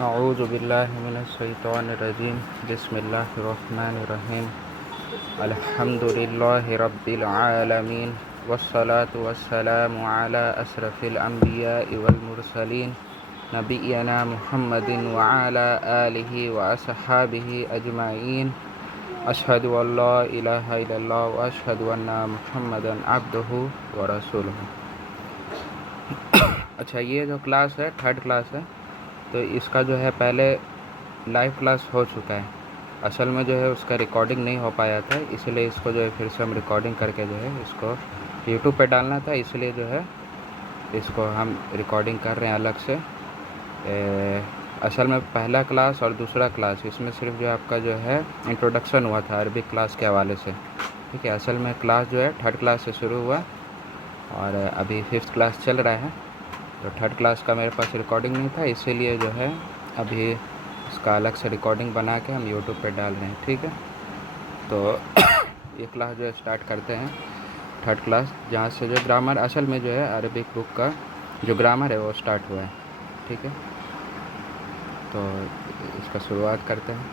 अऊज़ु बिल्लाहि मिनश्शैतानिर्रजीम बिस्मिल्लाहिर्रहमानिर्रहीम अल्हम्दुलिल्लाहि रब्बिल आलमीन वस्सलातु वस्सलामु अला अशरफिल अंबियाइ वल मुरसलीन नबिय्यना मुहम्मदिन व अला आलिहि व अस्हाबिहि अजमाइन अशहदु अल्ला इलाहा इल्लल्लाह व अशहदु अन्ना मुहम्मदन अब्दुहु व रसूलुहु। अच्छा, ये जो क्लास है थर्ड क्लास है, तो इसका जो है पहले लाइव क्लास हो चुका है। असल में जो है उसका रिकॉर्डिंग नहीं हो पाया था, इसलिए इसको जो है फिर से हम रिकॉर्डिंग करके जो है इसको यूट्यूब पे डालना था, इसलिए जो है इसको हम रिकॉर्डिंग कर रहे हैं अलग से। असल में पहला क्लास और दूसरा क्लास, इसमें सिर्फ जो आपका जो है इंट्रोडक्शन हुआ था अरबिक क्लास के हवाले से, ठीक है। असल में क्लास जो है थर्ड क्लास से शुरू हुआ और अभी फिफ्थ क्लास चल रहा है। तो थर्ड क्लास का मेरे पास रिकॉर्डिंग नहीं था, इसीलिए जो है अभी इसका अलग से रिकॉर्डिंग बना के हम यूट्यूब पे डाल रहे हैं, ठीक है। तो ये क्लास जो है स्टार्ट करते हैं, थर्ड क्लास, जहाँ से जो ग्रामर असल में जो है अरबिक बुक का जो ग्रामर है वो स्टार्ट हुआ है, ठीक है। तो इसका शुरुआत करते हैं।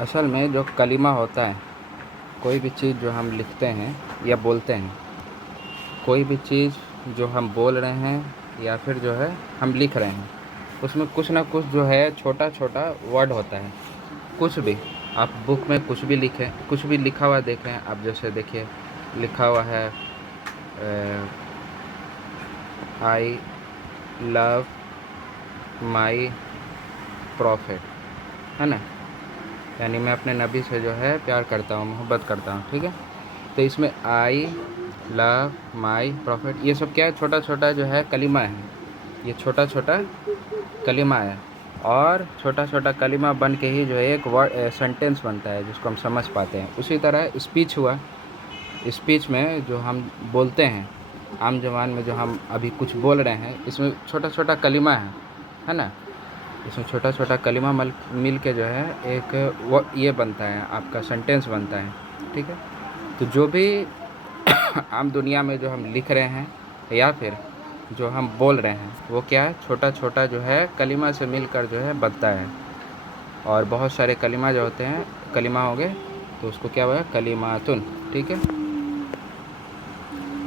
असल में जो कलिमा होता है, कोई भी चीज़ जो हम लिखते हैं या बोलते हैं, कोई भी चीज़ जो हम बोल रहे हैं या फिर जो है हम लिख रहे हैं, उसमें कुछ ना कुछ जो है छोटा छोटा वर्ड होता है। कुछ भी आप बुक में कुछ भी लिखें, कुछ भी लिखा हुआ देखें आप, जैसे देखिए लिखा हुआ है आई लव माई प्रॉफिट, है ना, यानी मैं अपने नबी से जो है प्यार करता हूँ, मोहब्बत करता हूँ, ठीक है। तो इसमें आई लव माई प्रॉफिट, ये सब क्या है, छोटा छोटा जो है कलिमा है, ये छोटा छोटा कलिमा है। और छोटा छोटा कलिमा बन के ही जो है एक वर्ड सेंटेंस बनता है जिसको हम समझ पाते हैं। उसी तरह स्पीच हुआ, स्पीच में जो हम बोलते हैं आम ज़बान में, जो हम अभी कुछ बोल रहे हैं, इसमें छोटा छोटा कलिमा है ना, इसमें छोटा छोटा कलिमा मिल के जो है एक वो ये बनता है, आपका सेंटेंस बनता है, ठीक है। तो जो भी आम दुनिया में जो हम लिख रहे हैं या फिर जो हम बोल रहे हैं, वो क्या है, छोटा छोटा जो है कलिमा से मिलकर जो है बनता है। और बहुत सारे कलिमा जो होते हैं, कलिमा हो गए, तो उसको क्या हुआ, कलिमातुन, ठीक है।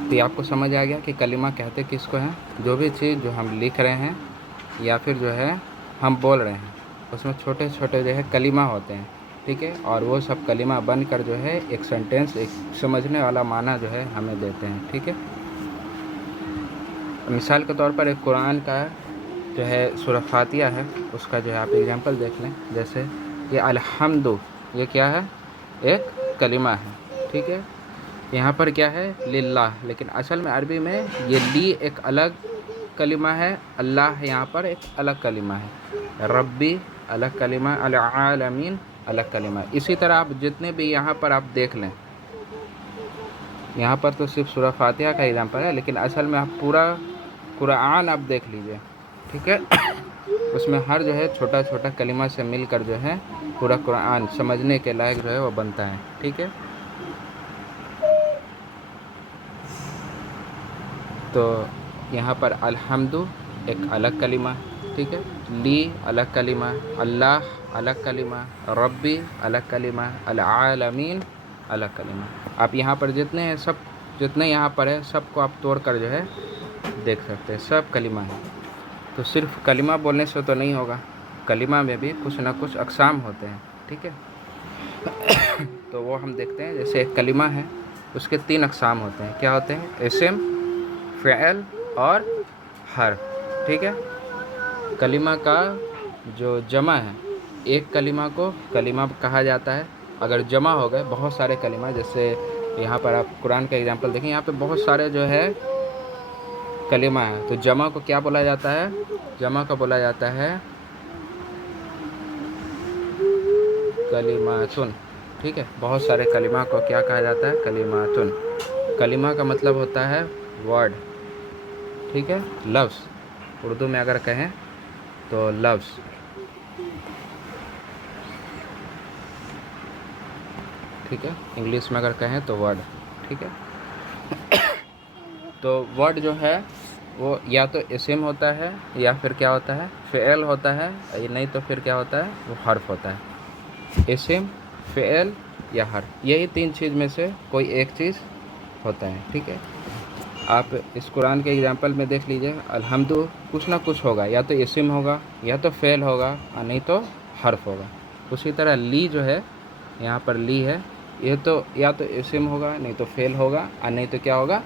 तो ये आपको समझ आ गया कि कलिमा कहते किसको हैं। जो भी चीज़ जो हम लिख रहे हैं या फिर जो है हम बोल रहे हैं, उसमें छोटे छोटे जो है कलिमा होते हैं, ठीक है। और वो सब कलिमा बनकर जो है एक सेंटेंस, एक समझने वाला माना जो है हमें देते हैं, ठीक है। मिसाल के तौर पर एक कुरान का जो है सूरह फातिहा है, उसका जो है आप एग्जांपल देख लें। जैसे ये अल्हम्दु, ये क्या है, एक कलिमा है, ठीक है। यहाँ पर क्या है, लिल्लाह, लेकिन असल में अरबी में ये ली एक अलग कलिमा है, अल्लाह यहाँ पर एक अलग कलिमा है, रब्बी अलग कलिमा, अल आलमीन अलग कलिमा। इसी तरह आप जितने भी यहाँ पर आप देख लें, यहाँ पर तो सिर्फ सूरह फातिहा का एग्जाम्पल है, लेकिन असल में आप पूरा कुरान आप देख लीजिए, ठीक है। उसमें हर जो है छोटा छोटा कलिमा से मिलकर जो है पूरा कुरान समझने के लायक जो है वो बनता है, ठीक है। तो यहाँ पर अल्हम्दु एक अलग कलिमा, ठीक है, ली अलग कलिमा, अल्लाह अलग कलिमा, रब्बी अलग कलिमा, अल आलमीन अलग कलिमा। आप यहाँ पर जितने हैं, सब जितने यहाँ पर है, सबको आप तोड़ कर जो है देख सकते हैं, सब कलिमा है। तो सिर्फ कलिमा बोलने से तो नहीं होगा, कलिमा में भी कुछ ना कुछ अक़साम होते हैं, ठीक है। तो वो हम देखते हैं। जैसे एक कलिमा है, उसके 3 अक़साम होते हैं। क्या होते हैं, इस्म, फ़िअल और हर्फ, ठीक है। कलिमा का जो जमा है, एक कलिमा को कलिमा कहा जाता है। अगर जमा हो गए बहुत सारे कलिमा, जैसे यहाँ पर आप कुरान का एग्जांपल देखें, यहाँ पे बहुत सारे जो है कलिमा है, तो जमा को क्या बोला जाता है, जमा को बोला जाता है कलिमातुन, ठीक है। बहुत सारे कलिमा को क्या कहा जाता है, कलिमातुन। कलिमा का मतलब होता है वर्ड, ठीक है, लफ्ज़। उर्दू में अगर कहें तो लफ्ज़, ठीक है। इंग्लिश में अगर कहें तो वर्ड, ठीक है। तो वर्ड जो है वो या तो इस्म होता है या फिर क्या होता है, फ़िअल होता है, नहीं तो फिर क्या होता है, वो हर्फ होता है। इस्म, फ़िअल या हर्फ, यही 3 चीज़ में से कोई एक चीज़ होता है। ठीक है, आप इस कुरान के एग्जांपल में देख लीजिए, अल्हम्दु कुछ ना कुछ होगा, या तो इस्म होगा या तो फ़ेल होगा और नहीं तो हर्फ होगा। उसी तरह ली जो है, यहाँ पर ली है, ये तो या तो इस्म होगा नहीं तो फ़ेल होगा और नहीं तो क्या होगा,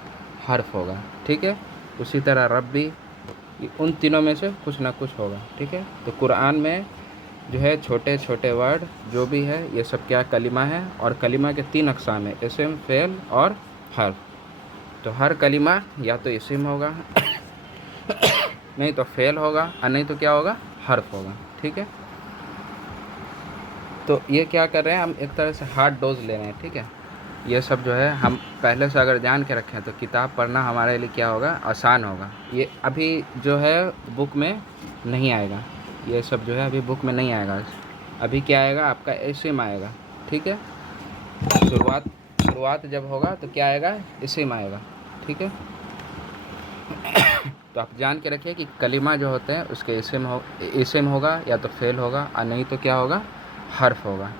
हर्फ होगा। ठीक है, उसी तरह रब्बी, उन तीनों में से कुछ ना कुछ होगा। ठीक है, तो कुरान में जो है छोटे छोटे वर्ड जो भी है ये सब क्या कलिमा है, और कलिमा के 3 अक़साम है, इस्म, फ़ेल और हर्फ। तो हर कलिमा या तो इस्म होगा नहीं तो फ़ेल होगा और नहीं तो क्या होगा, हर्फ होगा। ठीक है, तो ये क्या कर रहे हैं, हम एक तरह से हार्ड डोज ले रहे हैं। ठीक है, ये सब जो है हम पहले से अगर जान के रखें तो किताब पढ़ना हमारे लिए क्या होगा, आसान होगा। ये अभी जो है बुक में नहीं आएगा, ये सब जो है अभी बुक में नहीं आएगा। अभी क्या आएगा, आपका इस्म आएगा। ठीक है, शुरुआत जब होगा तो क्या आएगा, इस्म आएगा। ठीक है, तो आप जान के रखिए कि कलिमा जो होते हैं उसके इस्म होगा या तो फ़ेल होगा और नहीं तो क्या होगा, हर्फ होगा।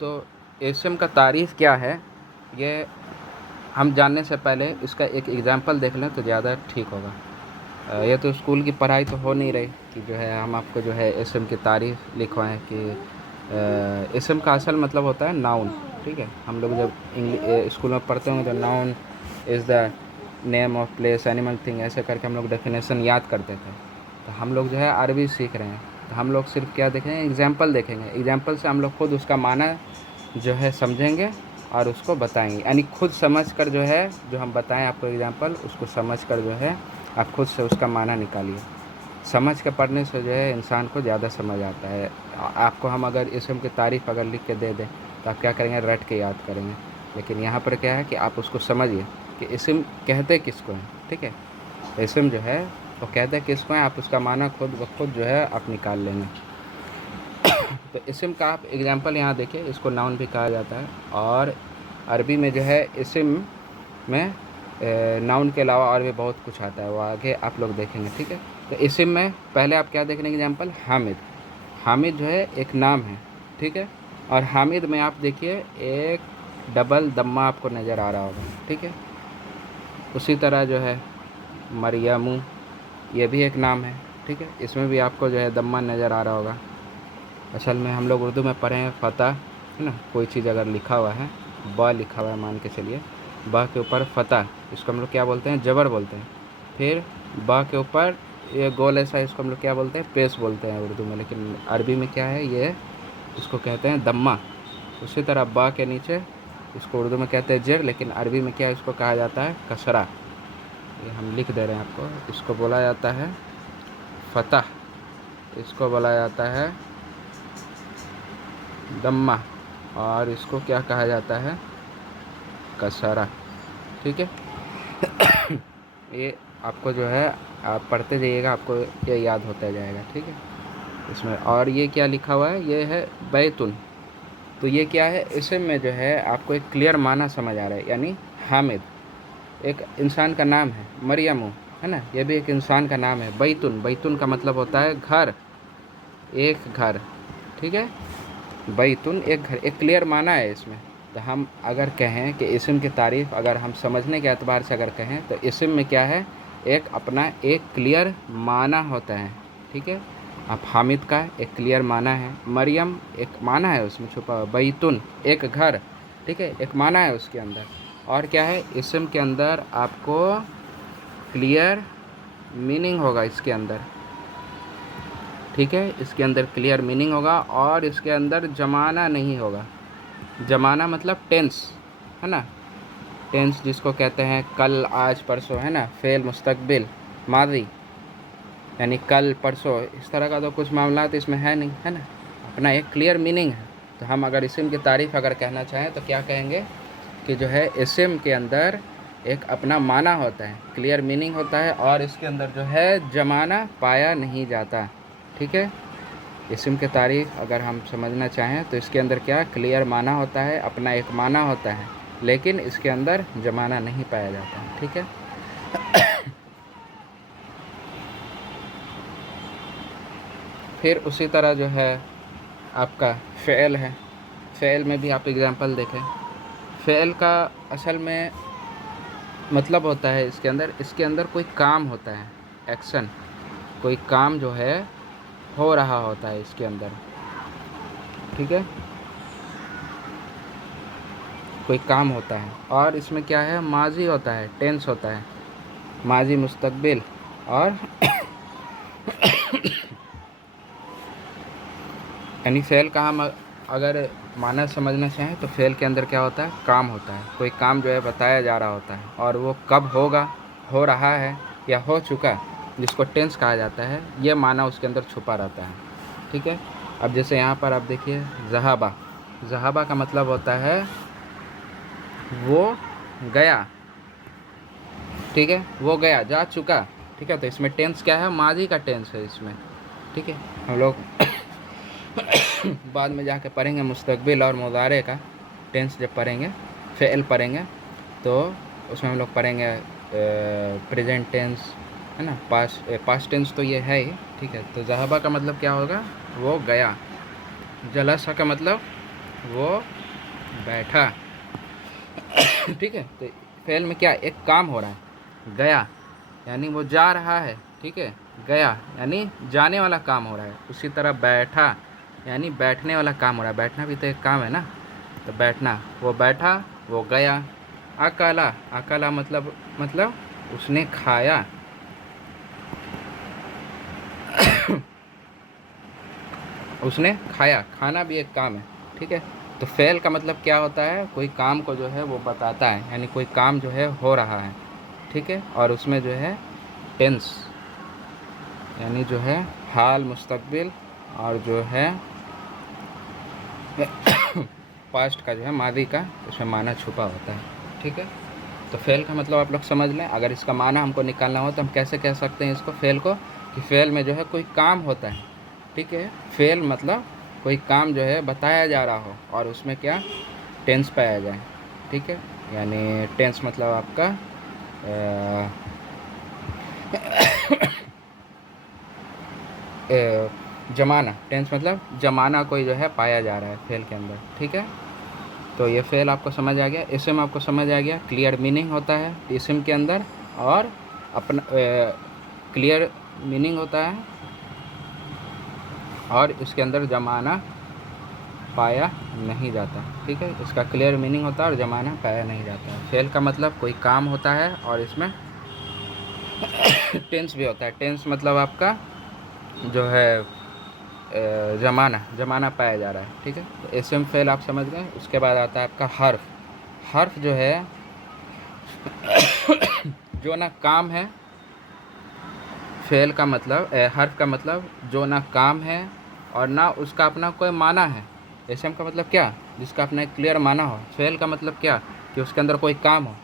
तो इस्म का तारीफ़ क्या है, ये हम जानने से पहले इसका एक एग्ज़ाम्पल देख लें तो ज़्यादा ठीक होगा। ये तो स्कूल की पढ़ाई तो हो नहीं रही कि जो है हम आपको जो है इस्म की तारीफ़ लिखवाएं कि इस्म का असल मतलब होता है नाउन। ठीक है, हम लोग जब स्कूल में पढ़ते होंगे तो noun is the name of place, animal, thing, ऐसे करके हम लोग डेफिनेशन याद करते थे। तो हम लोग जो है अरबी सीख रहे हैं, तो हम लोग सिर्फ क्या देखेंगे, एग्ज़ाम्पल देखेंगे। एग्ज़ाम्पल से हम लोग खुद उसका माना जो है समझेंगे और उसको बताएंगे, यानी खुद समझ कर जो है, जो हम बताएं आपको एग्ज़ाम्पल, उसको समझ कर जो है आप खुद से उसका माना निकालिए। समझ के पढ़ने से जो है इंसान को ज़्यादा समझ आता है। आपको हम अगर इस्म की तारीफ़ अगर लिख के दे दें तो आप क्या करेंगे, रट के याद करेंगे। लेकिन यहाँ पर क्या है कि आप उसको समझिए कि इस्म कहते किसको हैं। ठीक है, इस्म जो है वो कहते किसको हैं, आप उसका माना खुद ब खुद जो है आप निकाल लेंगे। तो इस्म का आप एग्ज़ाम्पल यहाँ देखिए, इसको नाउन भी कहा जाता है। और अरबी में जो है इस्म में नाउन के अलावा और भी बहुत कुछ आता है, वो आगे आप लोग देखेंगे। ठीक है, तो इस्म में पहले आप क्या देखने एग्जाम्पल, हामिद। हामिद जो है एक नाम है। ठीक है, और हामिद में आप देखिए एक डबल दम्मा आपको नज़र आ रहा होगा। ठीक है, उसी तरह जो है मरियमू, ये भी एक नाम है। ठीक है, इसमें भी आपको जो है दम्मा नज़र आ रहा होगा। असल में हम लोग उर्दू में पढ़े हैं फ़तह, है ना, कोई चीज़ अगर लिखा हुआ है, ब लिखा हुआ है मान के चलिए, ब के ऊपर फ़तह, इसको हम लोग क्या बोलते हैं, जबर बोलते हैं। फिर ब के ऊपर ये गोल ऐसा, इसको हम लोग क्या बोलते हैं, पेश बोलते हैं उर्दू में, लेकिन अरबी में क्या है, ये इसको कहते हैं दम्मा। उसी तरह ब के नीचे इसको उर्दू में कहते हैं जेर, लेकिन अरबी में क्या इसको कहा जाता है, कसरा। ये हम लिख दे रहे हैं आपको, इसको बोला जाता है फ़तह, इसको बोला जाता है दम्मा, और इसको क्या कहा जाता है, कसरा। ठीक है, ये आपको जो है आप पढ़ते जाइएगा, आपको ये याद होता जाएगा। ठीक है, इसमें और ये क्या लिखा हुआ है, ये है बैतुन। तो ये क्या है, इसम में जो है आपको एक क्लियर माना समझ आ रहा है, यानी हामिद एक इंसान का नाम है, मरियमू, है ना, ये भी एक इंसान का नाम है। बैतुन, बैतुन का मतलब होता है घर, एक घर। ठीक है, बैतुन एक घर, एक क्लियर माना है इसमें। तो हम अगर कहें कि इस्म की तारीफ़ अगर हम समझने के एतबार से अगर कहें तो इस्म में क्या है, एक अपना एक क्लियर माना होता है। ठीक है, अब हामिद का एक क्लियर माना है, मरियम एक माना है उसमें छुपा हुआ, बैतुन एक घर। ठीक है, एक माना है उसके अंदर। और क्या है, इस्म के अंदर आपको क्लियर मीनिंग होगा इसके अंदर। ठीक है, इसके अंदर क्लियर मीनिंग होगा और इसके अंदर ज़माना नहीं होगा। ज़माना मतलब टेंस, है ना, टेंस जिसको कहते हैं कल, आज, परसों, है ना, फ़ेल, मुस्तकबिल, मादी, यानी कल, परसों, इस तरह का तो कुछ मामला तो इसमें है नहीं, है ना, अपना एक क्लियर मीनिंग है। तो हम अगर इस्म की तारीफ़ अगर कहना चाहें तो क्या कहेंगे कि जो है इस्म के अंदर एक अपना माना होता है, क्लियर मीनिंग होता है, और इसके अंदर जो है ज़माना पाया नहीं जाता। ठीक है, इस्म की तारीफ़ अगर हम समझना चाहें तो इसके अंदर क्या क्लियर माना होता है, अपना एक माना होता है, लेकिन इसके अंदर ज़माना नहीं पाया जाता है। ठीक है। फिर उसी तरह जो है आपका फ़ेल है। फ़ेल में भी आप एग्ज़ाम्पल देखें। फ़ेल का असल में मतलब होता है इसके अंदर कोई काम होता है, एक्शन, कोई काम जो है हो रहा होता है इसके अंदर। ठीक है, कोई काम होता है और इसमें क्या है, माजी होता है, टेंस होता है, माजी, मुस्तकबिल और यानी फ़ेल का हम अगर माना समझना चाहें तो फ़ेल के अंदर क्या होता है, काम होता है, कोई काम जो है बताया जा रहा होता है और वो कब होगा, हो रहा है या हो चुका, जिसको टेंस कहा जाता है, ये माना उसके अंदर छुपा रहता है। ठीक है। अब जैसे यहाँ पर आप देखिए ज़हाबा, ज़हाबा का मतलब होता है वो गया। ठीक है, वो गया, जा चुका। ठीक है, तो इसमें टेंस क्या है, माजी का टेंस है इसमें। ठीक है, हम लोग बाद में जाके पढ़ेंगे मुस्तकबिल और मुदारे का टेंस, जब पढ़ेंगे फ़ेल पढ़ेंगे तो उसमें हम लोग पढ़ेंगे प्रेजेंट टेंस, है ना, पास्ट टेंस तो ये है ही। ठीक है, तो ज़हाबा का मतलब क्या होगा, वो गया। जलसा का मतलब वो बैठा। ठीक है, तो फ़ेल में क्या, एक काम हो रहा है, गया यानी वो जा रहा है। ठीक है, गया यानी जाने वाला काम हो रहा है। उसी तरह बैठा यानी बैठने वाला काम हो रहा है, बैठना भी तो एक काम है ना, तो बैठना, वो बैठा, वो गया। अकाला, अकाला मतलब उसने खाया। उसने खाया, खाना भी एक काम है। ठीक है, तो फ़ेल का मतलब क्या होता है, कोई काम को जो है वो बताता है, यानी कोई काम जो है हो रहा है। ठीक है, और उसमें जो है टेंस यानी जो है हाल, मुस्तकबिल और जो है पास्ट का जो है, मादी का, उसमें माना छुपा होता है। ठीक है, तो फ़ेल का मतलब आप लोग समझ लें। अगर इसका माना हमको निकालना हो तो हम कैसे कह सकते हैं इसको, फ़ेल को, कि फ़ेल में जो है कोई काम होता है। ठीक है, फ़ेल मतलब कोई काम जो है बताया जा रहा हो और उसमें क्या, टेंस पाया जाए। ठीक है, यानी टेंस मतलब आपका जमाना, टेंस मतलब जमाना कोई जो है पाया जा रहा है फ़ेल के अंदर। ठीक है, तो ये फ़ेल आपको समझ आ गया। इसम आपको समझ आ गया, क्लियर मीनिंग होता है इसम के अंदर और अपना क्लियर मीनिंग होता है और इसके अंदर ज़माना पाया नहीं जाता। ठीक है, इसका क्लियर मीनिंग होता है और ज़माना पाया नहीं जाता। फ़ेल का मतलब कोई काम होता है और इसमें टेंस भी होता है। टेंस मतलब आपका जो है ज़माना पाया जा रहा है। ठीक है, तो इसम फ़ेल आप समझ गए। उसके बाद आता है आपका हर्फ। हर्फ जो है जो ना काम है, फ़ेल का मतलब हर्फ का मतलब जो ना काम है और ना उसका अपना कोई माना है। इसम का मतलब क्या, जिसका अपना एक क्लियर माना हो। फ़ेल का मतलब क्या, कि उसके अंदर कोई काम हो।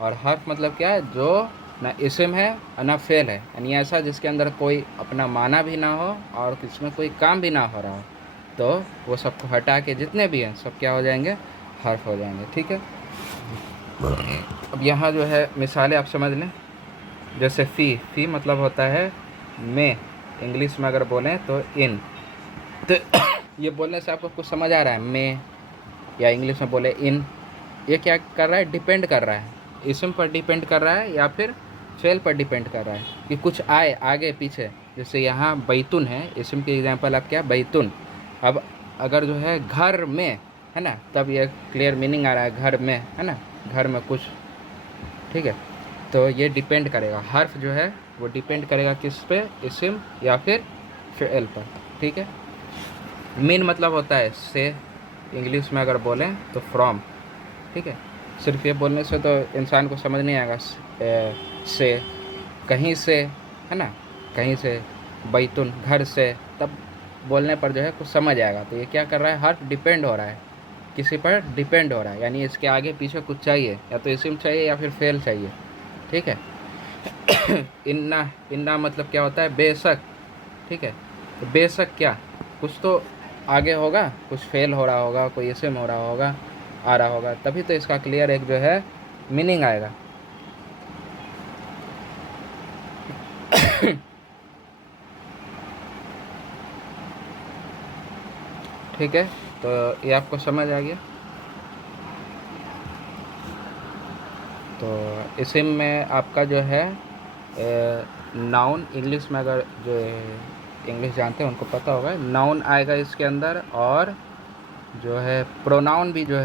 और हर्फ मतलब क्या है, जो ना इसम है और ना फ़ेल है, यानी ऐसा जिसके अंदर कोई अपना माना भी ना हो और इसमें कोई काम भी ना हो रहा हो, तो वो सबको हटा के जितने भी हैं सब क्या हो जाएंगे, हर्फ हो जाएंगे। ठीक है, अब यहाँ जो है मिसालें आप समझ लें। जैसे फ़ी मतलब होता है में, इंग्लिश में अगर बोलें तो इन। तो ये बोलने से आपको कुछ समझ आ रहा है, में, या इंग्लिश में बोले इन, ये क्या कर रहा है, डिपेंड कर रहा है, इसम पर डिपेंड कर रहा है या फिर फ़ेल पर डिपेंड कर रहा है कि कुछ आए आगे पीछे। जैसे यहाँ बैतुन है, इसम की एग्जांपल आप क्या, बैतुन। अब अगर जो है घर में है ना, तब ये क्लियर मीनिंग आ रहा है, घर में, है ना, घर में कुछ। ठीक है, तो ये डिपेंड करेगा, हर्फ जो है वो डिपेंड करेगा किस पे, इसम या फिर फ़ेल पर। ठीक है, मीन मतलब होता है से, इंग्लिश में अगर बोलें तो फ्रॉम। ठीक है, सिर्फ ये बोलने से तो इंसान को समझ नहीं आएगा, से, कहीं से, है ना, कहीं से, बैतुन, घर से, तब बोलने पर जो है कुछ समझ आएगा। तो ये क्या कर रहा है, हर्फ डिपेंड हो रहा है, किसी पर डिपेंड हो रहा है, यानी इसके आगे पीछे कुछ चाहिए, या तो इसम चाहिए या फिर फ़ेल चाहिए। ठीक है, इन्ना, इन्ना मतलब क्या होता है, बेशक। ठीक है, तो बेशक क्या, कुछ तो आगे होगा, कुछ फेल हो रहा होगा, कोई इसम हो रहा होगा, आ रहा होगा, तभी तो इसका क्लियर एक जो है मीनिंग आएगा। ठीक है, तो ये आपको समझ आ गया। तो इसम में आपका जो है नाउन, इंग्लिश में अगर जो इंग्लिश जानते हैं उनको पता होगा, नाउन आएगा इसके अंदर, और जो है प्रोनाउन भी जो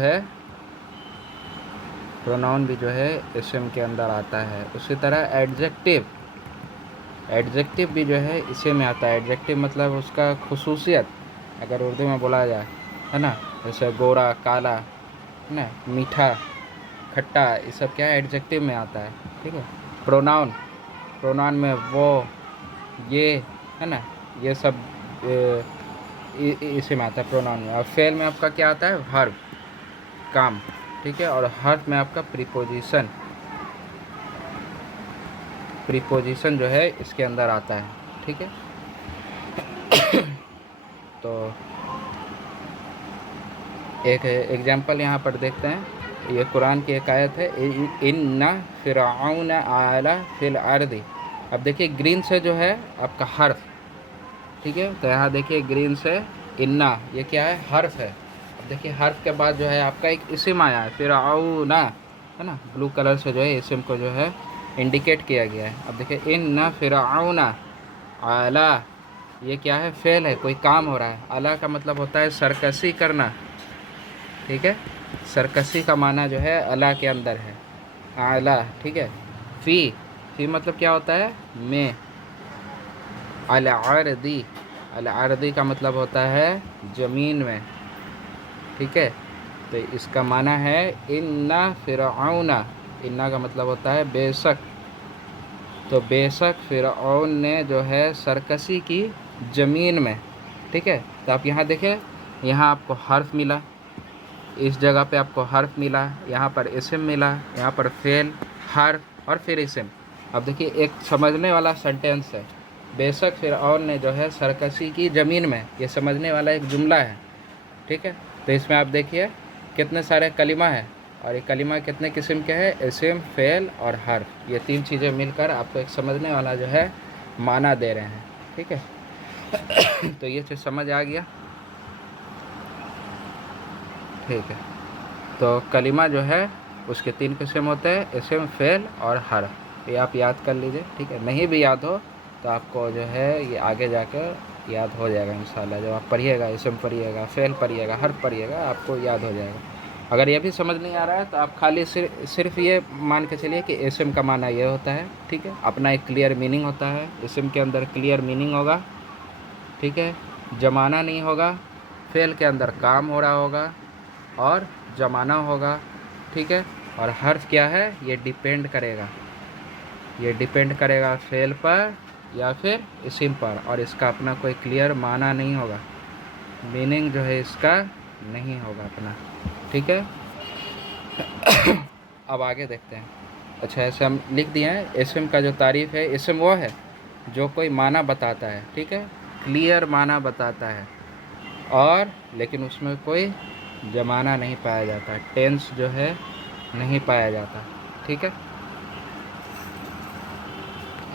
है इसम के अंदर आता है। उसी तरह एडजेक्टिव भी जो है इसी में आता है। एडजेक्टिव मतलब उसका खुसूसियत, अगर उर्दू में बोला जाए, है ना, जैसे गोरा, काला, है ना, मीठा, खट्टा, ये सब क्या है, एडजेक्टिव में आता है। ठीक है। प्रोनाउन में वो, ये, है ना, ये सब इसी में आता है प्रोनाउन में। और फेल में आपका क्या आता है, वर्ब, काम। ठीक है। और हर्फ में आपका प्रीपोजिशन जो है इसके अंदर आता है। ठीक है। तो एक एग्जाम्पल यहाँ पर देखते हैं। ये कुरान की एक आयत है, इन्ना फिरऔन आला फिल अर्दी। अब देखिए ग्रीन से जो है आपका हर्फ, ठीक है, तो यहाँ देखिए ग्रीन से इन्ना, ये क्या है, हर्फ है। अब देखिए हर्फ के बाद जो है आपका एक इस्म आया है, फिरऔना, है ना, ब्लू कलर से जो है इस्म को जो है इंडिकेट किया गया है। अब देखिए इन्ना फिरऔना आला, ये क्या है, फेल है, कोई काम हो रहा है। आला का मतलब होता है सरकशी करना। ठीक है। सरकशी का माना जो है अला के अंदर है, आला। ठीक है। फी मतलब क्या होता है, में। अल अर्दी का मतलब होता है ज़मीन में। ठीक है। तो इसका माना है इन्ना फिरऔना, इन्ना का मतलब होता है बेशक। तो बेशक फिरऔन ने जो है सरकशी की ज़मीन में। ठीक है। तो आप यहाँ देखें, यहाँ आपको हर्फ मिला, इस जगह पे आपको हर्फ मिला, यहाँ पर इस्म मिला, यहाँ पर फेल, हर्फ और फिर इस्म। अब देखिए एक समझने वाला सेंटेंस है, बेशक फिरऔन ने जो है सरकशी की ज़मीन में, ये समझने वाला एक जुमला है। ठीक है। तो इसमें आप देखिए कितने सारे कलिमा है, और ये कलिमा कितने किस्म के हैं, इस्म, फेल और हर्फ। ये तीन चीज़ें मिलकर आपको एक समझने वाला जो है माना दे रहे हैं। ठीक है। तो ये चीज़ समझ आ गया। ठीक है। तो कलिमा जो है उसके तीन किस्म होते हैं, इस्म, फेल और हर्फ। ये आप याद कर लीजिए। ठीक है। नहीं भी याद हो तो आपको जो है ये आगे जाकर याद हो जाएगा इंशाल्लाह। जब आप पढ़िएगा, इस्म पढ़िएगा, फेल पढ़िएगा, हर्फ पढ़िएगा, आपको याद हो जाएगा। अगर ये भी समझ नहीं आ रहा है तो आप खाली सिर्फ ये मान के चलिए कि इस्म का माना ये होता है। ठीक है। अपना एक क्लियर मीनिंग होता है, इस्म के अंदर क्लियर मीनिंग होगा। ठीक है। जमाना नहीं होगा, फेल के अंदर काम हो रहा होगा और जमाना होगा। ठीक है। और हर्फ क्या है, ये डिपेंड करेगा फेल पर या फिर इस्म पर, और इसका अपना कोई क्लियर माना नहीं होगा, मीनिंग जो है इसका नहीं होगा अपना। ठीक है। अब आगे देखते हैं। अच्छा, ऐसे हम लिख दिए हैं, इस्म का जो तारीफ़ है, इस्म वो है जो कोई माना बताता है। ठीक है। क्लियर माना बताता है, और लेकिन उसमें कोई जमाना नहीं पाया जाता, टेंस जो है नहीं पाया जाता। ठीक है।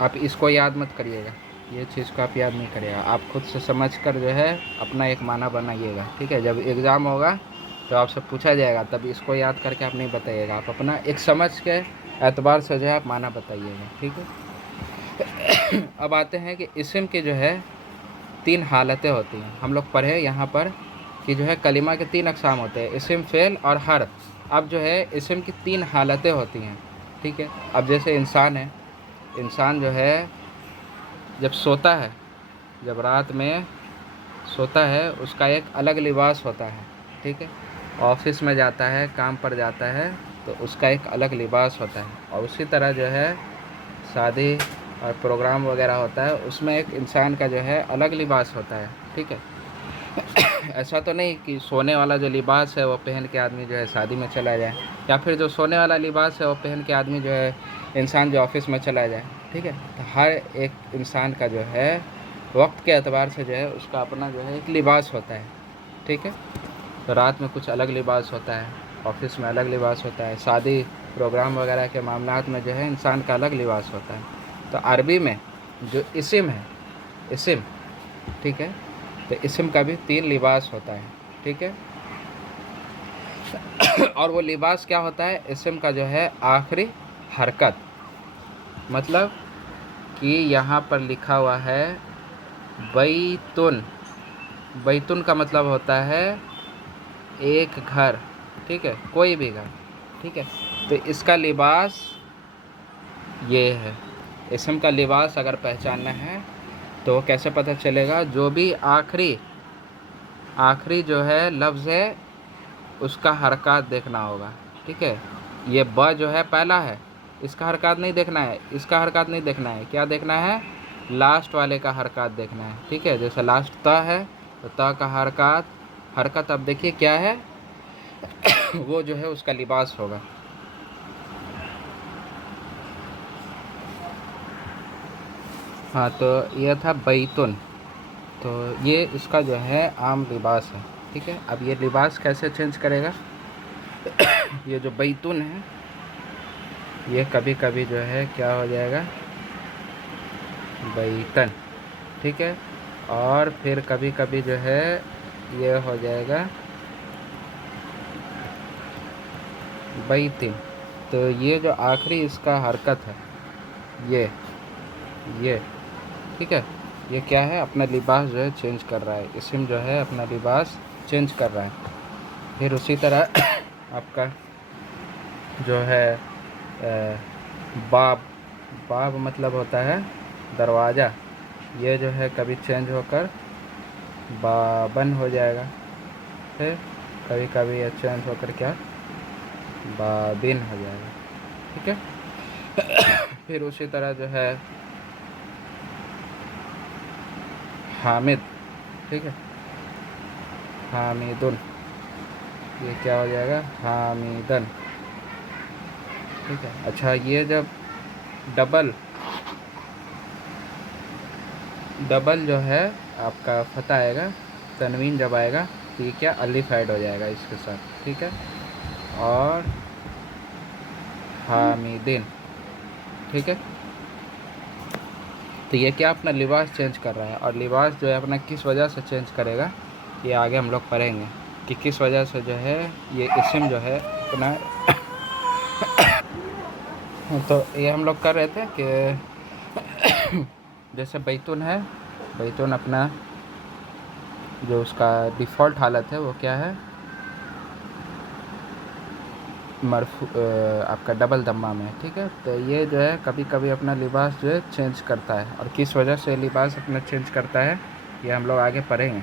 आप इसको याद मत करिएगा, ये चीज़ को आप याद नहीं करिएगा, आप खुद से समझ कर जो है अपना एक माना बनाइएगा। ठीक है। जब एग्ज़ाम होगा तो आपसे पूछा जाएगा, तब इसको याद करके आप नहीं बताइएगा, आप अपना एक समझ के एतबार से जो है आप माना बताइएगा। ठीक है। अब आते हैं कि इस्म के जो है तीन हालतें होती हैं। हम लोग पढ़े यहाँ पर कि जो है कलिमा के तीन अक़साम होते हैं, इस्म, फेल और हर्फ। अब जो है इस्म की तीन हालतें होती हैं। ठीक है। अब जैसे इंसान है, इंसान जो है जब सोता है, जब रात में सोता है, उसका एक अलग लिबास होता है। ठीक है। ऑफिस में जाता है, काम पर जाता है, तो उसका एक अलग लिबास होता है। और उसी तरह जो है शादी और प्रोग्राम वगैरह होता है, उसमें एक इंसान का जो है अलग लिबास होता है। ठीक है। ऐसा तो नहीं कि सोने वाला जो लिबास है वो पहन के आदमी जो है शादी में चला जाए, या फिर जो सोने वाला लिबास है वो पहन के आदमी जो है इंसान जो ऑफिस में चला जाए। ठीक है। तो हर एक इंसान का जो है वक्त के एतबार से जो है उसका अपना जो है एक लिबास होता है, ठीक है। तो रात में कुछ अलग लिबास होता है, ऑफिस में अलग लिबास होता है, शादी प्रोग्राम वगैरह के मामलात में जो है इंसान का अलग लिबास होता है। तो अरबी में जो इस्म है, इस्म, ठीक है, तो इस्म का भी 3 लिबास होता है, ठीक है। और वो लिबास क्या होता है, इस्म का जो है आखिरी हरकत, मतलब कि यहाँ पर लिखा हुआ है बैतुन। बैतुन का मतलब होता है एक घर, ठीक है, कोई भी घर, ठीक है। तो इसका लिबास ये है। इस्म का लिबास अगर पहचानना है तो कैसे पता चलेगा, जो भी आखिरी आखिरी जो है लफ्ज़ है उसका हरकत देखना होगा, ठीक है। ये ब जो है पहला है, इसका हरकत नहीं देखना है, इसका हरकत नहीं देखना है, क्या देखना है, लास्ट वाले का हरकत देखना है, ठीक है। जैसे लास्ट त है तो त का हरकत अब देखिए क्या है वो जो है उसका लिबास होगा। हाँ, तो यह था बैतुन, तो ये इसका जो है आम लिबास है, ठीक है। अब ये लिबास कैसे चेंज करेगा ये जो बैतुन है ये कभी कभी जो है क्या हो जाएगा, बैतन, ठीक है। और फिर कभी कभी जो है ये हो जाएगा बैतिन। तो ये जो आखिरी इसका हरकत है ये ठीक है, ये क्या है, अपना लिबास जो है चेंज कर रहा है, इस्म जो है अपना लिबास चेंज कर रहा है। फिर उसी तरह आपका जो है बाब, बाब मतलब होता है दरवाज़ा, ये जो है कभी चेंज होकर बाबन हो जाएगा। फिर कभी कभी ये चेंज होकर क्या, बाबिन हो जाएगा, ठीक है। फिर उसी तरह जो है हामिद, ठीक है, हामिदुन, ये क्या हो जाएगा, हामिदन, ठीक है। अच्छा, ये जब डबल डबल जो है आपका फतह आएगा, तनवीन जब आएगा तो ये क्या, अलिफ ऐड हो जाएगा इसके साथ, ठीक है। और हामिदिन, ठीक है। तो ये क्या अपना लिबास चेंज कर रहा है, और लिबास जो है अपना किस वजह से चेंज करेगा ये आगे हम लोग पढ़ेंगे कि किस वजह से जो है ये इस्म जो है अपना तो ये हम लोग कर रहे थे कि जैसे बैतून है, बैतून अपना जो उसका डिफ़ॉल्ट हालत है वो क्या है, मरफू आपका डबल दम्मा में, ठीक है। तो ये जो है कभी कभी अपना लिबास जो है चेंज करता है, और किस वजह से लिबास अपना चेंज करता है ये हम लोग आगे पढ़ेंगे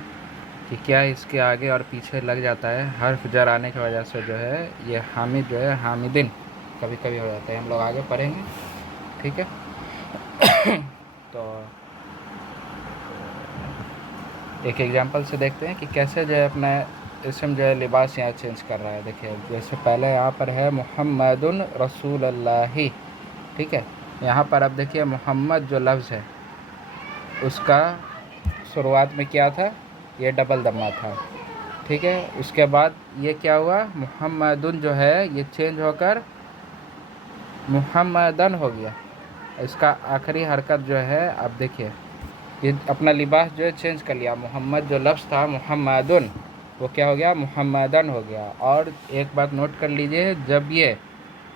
कि क्या इसके आगे और पीछे लग जाता है हर्फ जर आने की वजह से जो है ये हामिद जो है हामिदिन कभी कभी हो जाता है, हम लोग आगे पढ़ेंगे, ठीक है। तो एक एग्जांपल से देखते हैं कि कैसे जो है अपना इसम जो है लिबास यहाँ चेंज कर रहा है। देखिए जैसे पहले यहाँ पर है मुहम्मदुन रसूलुल्लाह, ठीक है। यहाँ पर अब देखिए मोहम्मद जो लफ्ज़ है उसका शुरुआत में क्या था, ये डबल दम्मा था, ठीक है। उसके बाद ये क्या हुआ, मुहम्मदुन जो है ये चेंज होकर मुहम्मदन हो गया, इसका आखिरी हरकत जो है अब देखिए ये अपना लिबास जो है चेंज कर लिया, मोहम्मद जो लफ्ज़ था मुहम्मदुन वो क्या हो गया, मुहम्मदन हो गया। और एक बात नोट कर लीजिए, जब ये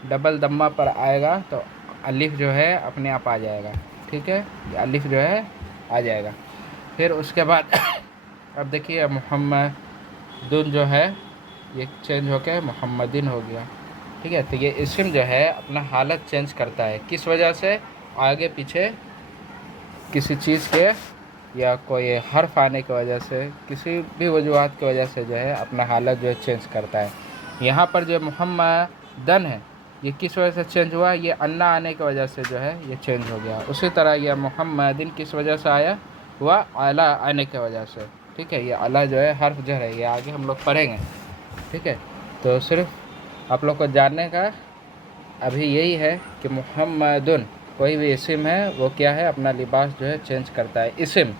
डबल दम्मा पर आएगा तो अलिफ जो है अपने आप आ जाएगा, ठीक है, ये अलिफ जो है आ जाएगा। फिर उसके बाद अब देखिए मुहम्मदुन जो है ये चेंज होकर मुहम्मदिन हो गया, ठीक है। तो ये इस्म जो है अपना हालत चेंज करता है, किस वजह से, आगे पीछे किसी चीज़ के या कोई हर्फ आने की वजह से, किसी भी वजूहत की वजह से जो है अपना हालत जो है चेंज करता है। यहाँ पर जो मुहम्मदन है ये किस वजह से चेंज हुआ, ये अन्ना आने की वजह से जो है ये चेंज हो गया। उसी तरह यह मुहम्मदिन किस वजह से आया, हुआ आला आने की वजह से, ठीक है। ये आला जो है हर्फ जो है ये आगे हम लोग पढ़ेंगे, ठीक है। तो सिर्फ आप लोग को जानने का अभी यही है कि मुहम्मदुन कोई भी इस्म है वो क्या है, अपना लिबास जो है चेंज करता है। इस्म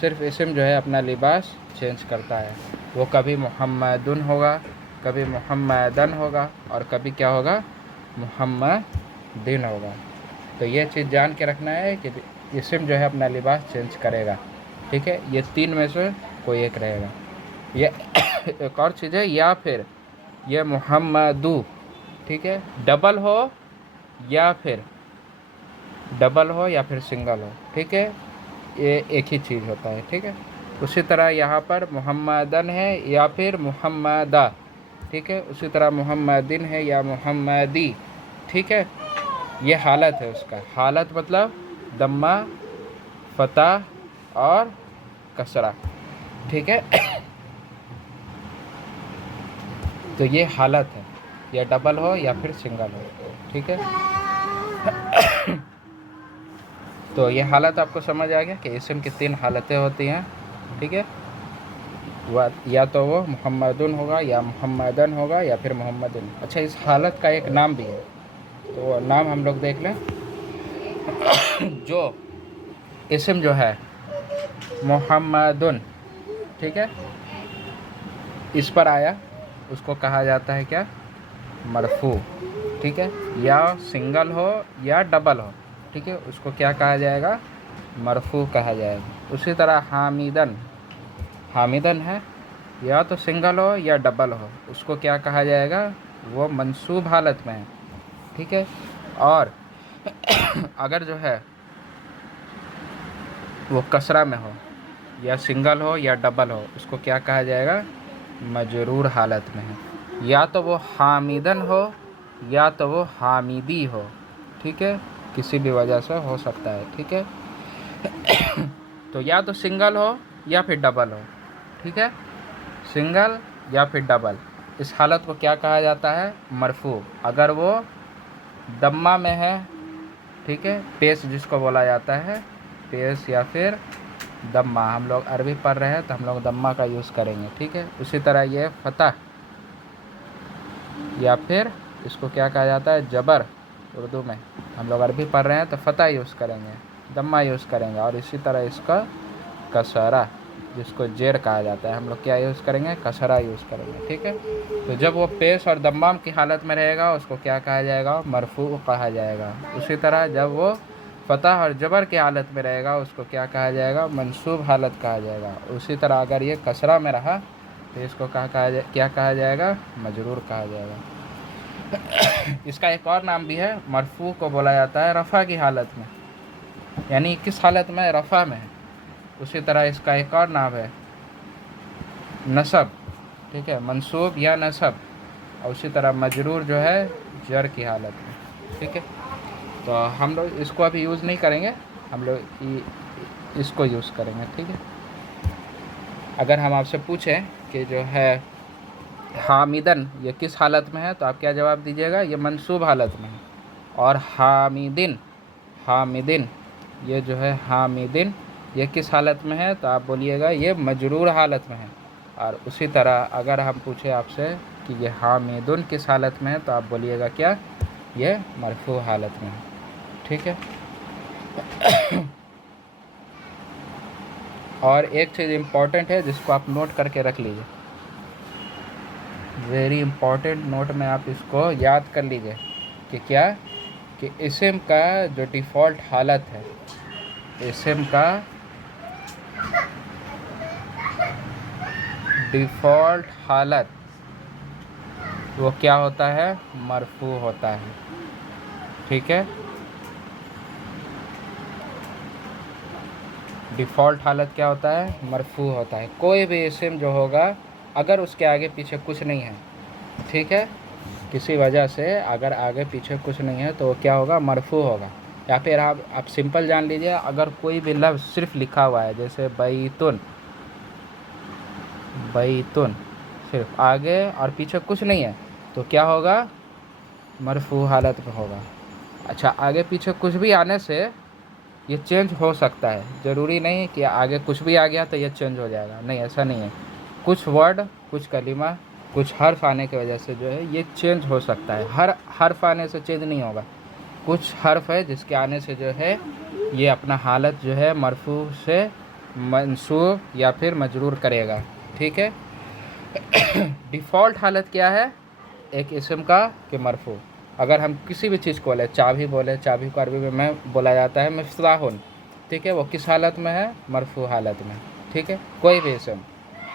सिर्फ इसम जो है अपना लिबास चेंज करता है। वो कभी मुहम्मदुन होगा, कभी मुहम्मदन होगा, और कभी क्या होगा, मुहम्मदिन होगा। तो ये चीज़ जान के रखना है कि इसम जो है अपना लिबास चेंज करेगा। ठीक है, ये तीन में से कोई एक रहेगा। ये एक और चीज़ है, या फिर ये मुहम्मदू, ठीक है, डबल हो या फिर सिंगल हो, ठीक है, ये एक ही चीज़ होता है। ठीक है, उसी तरह यहाँ पर मुहम्मदन है या फिर मुहम्मदा, ठीक है, उसी तरह मुहम्मदिन है या मुहम्मदी। ठीक है, ये हालत है उसका। हालत मतलब दम्मा, फतह और कसरा। ठीक है, तो ये हालत है, या डबल हो या फिर सिंगल हो। ठीक है, तो ये हालत आपको समझ आ गया कि इसम की तीन हालतें होती हैं। ठीक है, या तो वो मुहम्मदुन होगा या मुहम्मदन होगा या फिर मुहम्मदिन। अच्छा, इस हालत का एक नाम भी है, तो वो नाम हम लोग देख लें। जो इसम जो है मुहम्मदुन, ठीक है, इस पर आया, उसको कहा जाता है क्या, मरफू। ठीक है, या सिंगल हो या डबल हो, ठीक है, उसको क्या कहा जाएगा, मरफू कहा जाएगा। उसी तरह हामिदन, हामिदन है, या तो सिंगल हो या डबल हो, उसको क्या कहा जाएगा, वो मंसूब हालत में है। ठीक है, और अगर जो है वो कसरा में हो, या सिंगल हो या डबल हो, उसको क्या कहा जाएगा, मजरूर हालत में है। या तो वो हामिदन हो या तो वो हामिदी हो। ठीक है, किसी भी वजह से हो सकता है। ठीक है, तो या तो सिंगल हो या फिर डबल हो। ठीक है, सिंगल या फिर डबल, इस हालत को क्या कहा जाता है, मरफू। अगर वो दम्मा में है, ठीक है, पेश जिसको बोला जाता है, पेश या फिर दम्मा, हम लोग अरबी पढ़ रहे हैं तो हम लोग दम्मा का यूज़ करेंगे। ठीक है, उसी तरह ये फतह, या फिर इसको क्या कहा जाता है, जबर। उर्दू में हम लोग अरबी पढ़ रहे हैं तो फतह यूज़ करेंगे, दम्मा यूज़ करेंगे। और इसी तरह इसका कसरा, जिसको जेर कहा जाता है, हम लोग क्या यूज़ करेंगे, कसरा यूज़ करेंगे। ठीक है, तो जब वो पेश और दम्माम की हालत में रहेगा उसको क्या कहा जाएगा, मरफू कहा जाएगा। उसी तरह जब वो फतह और जबर की हालत में रहेगा उसको क्या कहा जाएगा, मंसूब हालत कहा जाएगा। उसी तरह अगर ये कसरा में रहा तो इसको क्या कहा जाएगा, मजरूर कहा जाएगा। इसका एक और नाम भी है, मरफू को बोला जाता है रफ़ा की हालत में, यानी किस हालत में, रफ़ा में है। उसी तरह इसका एक और नाम है नसब। ठीक है, मंसूब या नसब। और उसी तरह मजरूर जो है जर की हालत में। ठीक है, तो हम लोग इसको अभी यूज़ नहीं करेंगे, हम लोग इसको यूज़ करेंगे। ठीक है, अगर हम आपसे पूछें कि जो है हामिदन ये किस हालत में है, तो आप क्या जवाब दीजिएगा, ये मंसूब हालत में है। और हामिदिन, हामिदिन ये जो है हामिदिन ये किस हालत में है, तो आप बोलिएगा ये मजरूर हालत में है। और उसी तरह अगर हम पूछे आपसे कि ये हामिदुन किस हालत में है, तो आप बोलिएगा क्या, ये मरफू हालत में है। ठीक है, और एक चीज़ इम्पॉर्टेंट है जिसको आप नोट करके रख लीजिए, वेरी इम्पॉर्टेंट, नोट में आप इसको याद कर लीजिए कि क्या, कि इसम का जो डिफ़ॉल्ट हालत है, इसम का डिफ़ॉल्ट हालत वो क्या होता है, मरफू होता है। ठीक है, डिफ़ॉल्ट हालत क्या होता है, मरफू होता है। कोई भी इसम जो होगा अगर उसके आगे पीछे कुछ नहीं है, ठीक है, किसी वजह से अगर आगे पीछे कुछ नहीं है तो वो क्या होगा, मरफू होगा। या फिर आप सिंपल जान लीजिए, अगर कोई भी लफ्ज़ सिर्फ लिखा हुआ है, जैसे बैतुन, बैतुन सिर्फ आगे और पीछे कुछ नहीं है, तो क्या होगा, मरफू हालत में होगा। अच्छा, आगे पीछे कुछ भी आने से ये चेंज हो सकता है, ज़रूरी नहीं कि आगे कुछ भी आ गया तो ये चेंज हो जाएगा, नहीं, ऐसा नहीं है। कुछ वर्ड, कुछ कलिमा, कुछ हर्फ आने की वजह से जो है ये चेंज हो सकता है। हर हर्फ आने से चेंज नहीं होगा, कुछ हर्फ है जिसके आने से जो है ये अपना हालत जो है मरफू से मंसूब या फिर मजरूर करेगा। ठीक है। डिफ़ॉल्ट हालत क्या है एक इस्म का कि मरफू। अगर हम किसी भी चीज़ को बोले, चाबी बोले, चाबी को अरबी में बोला जाता है मिफ्ताहुन। ठीक है, वो किस हालत में है? मरफू हालत में। ठीक है, कोई भी इस्म।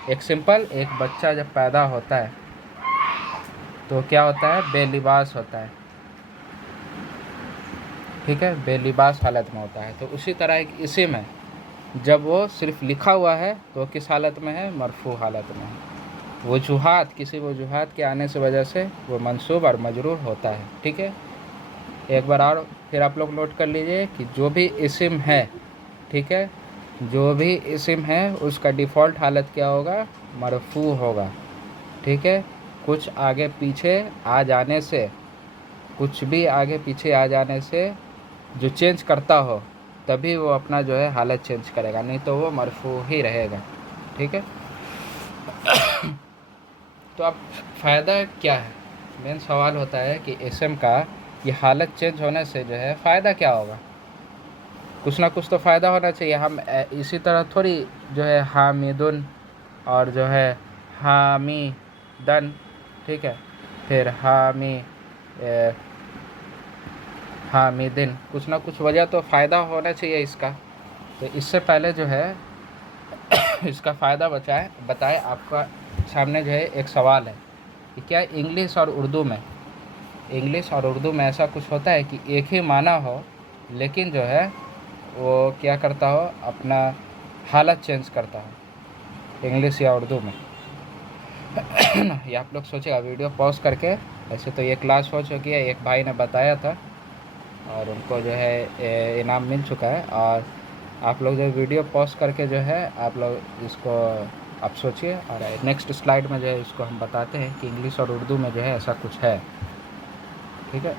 एक सिंपल, एक बच्चा जब पैदा होता है तो क्या होता है? बेलिबास होता है। ठीक है, बेलिबास हालत में होता है। तो उसी तरह एक इस्म है, जब वो सिर्फ लिखा हुआ है तो किस हालत में है? मरफू हालत में है। वजूहात, किसी वजूहात के आने से वजह से वो मंसूब और मजरूर होता है। ठीक है, एक बार और फिर आप लोग नोट कर लीजिए कि जो भी इस्म है, ठीक है, जो भी इस्म है उसका डिफ़ॉल्ट हालत क्या होगा? मरफू होगा। ठीक है, कुछ आगे पीछे आ जाने से, कुछ भी आगे पीछे आ जाने से जो चेंज करता हो तभी वो अपना जो है हालत चेंज करेगा, नहीं तो वो मरफू ही रहेगा। ठीक है। तो अब फ़ायदा क्या है? मेन सवाल होता है कि इस्म का ये हालत चेंज होने से जो है फ़ायदा क्या होगा? कुछ ना कुछ तो फ़ायदा होना चाहिए। हम इसी तरह थोड़ी जो है हामिदुन और जो है हामिदन, ठीक है, फिर हामिदिन, कुछ ना कुछ वजह तो फ़ायदा होना चाहिए इसका। तो इससे पहले जो है इसका फ़ायदा बताए आपका सामने जो है एक सवाल है कि क्या इंग्लिश और उर्दू में ऐसा कुछ होता है कि एक ही माना हो लेकिन जो है वो क्या करता हो? अपना हालत चेंज करता हो, इंग्लिश या उर्दू में। ये आप लोग सोचिएगा, वीडियो पॉज करके। ऐसे तो ये क्लास हो चुकी है, एक भाई ने बताया था और उनको जो है इनाम मिल चुका है। और आप लोग जो वीडियो पॉज करके जो है आप लोग इसको आप सोचिए, और नेक्स्ट स्लाइड में जो है इसको हम बताते हैं कि इंग्लिश और उर्दू में जो है ऐसा कुछ है। ठीक है।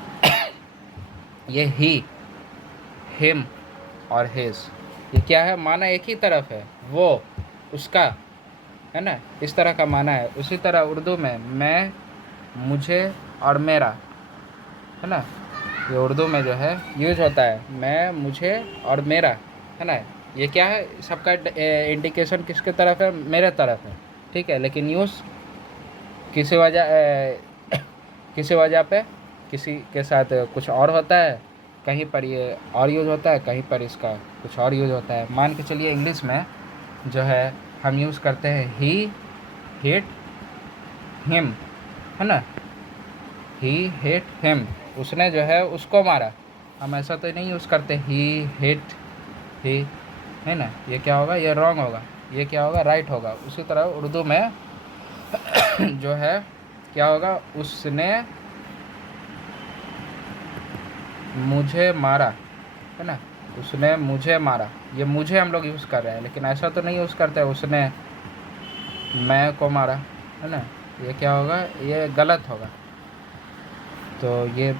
ये ही, हिम और हिज, ये क्या है? माना एक ही तरफ है, वो, उसका, है ना, इस तरह का माना है। उसी तरह उर्दू में मैं, मुझे और मेरा, है ना, ये उर्दू में जो है यूज होता है, मैं, मुझे और मेरा, है ना। ये क्या है? सबका इंडिकेशन किसके तरफ है? मेरे तरफ है। ठीक है, लेकिन यूज़ किसी किसी वजह पे किसी के साथ कुछ और होता है, कहीं पर ये और यूज़ होता है, कहीं पर इसका कुछ और यूज़ होता है। मान के चलिए इंग्लिश में जो है हम यूज़ करते हैं ही हिट हिम, है ना, ही हिट हिम, उसने जो है उसको मारा। हम ऐसा तो नहीं यूज़ करते ही हिट ही, है ना। ये क्या होगा? ये रॉन्ग होगा। ये क्या होगा? राइट होगा। उसी तरह उर्दू में जो है क्या होगा? उसने मुझे मारा, है ना, उसने मुझे मारा। ये मुझे हम लोग यूज़ कर रहे हैं, लेकिन ऐसा तो नहीं यूज़ करते उसने मैं को मारा, है ना। ये क्या होगा? ये गलत होगा। तो ये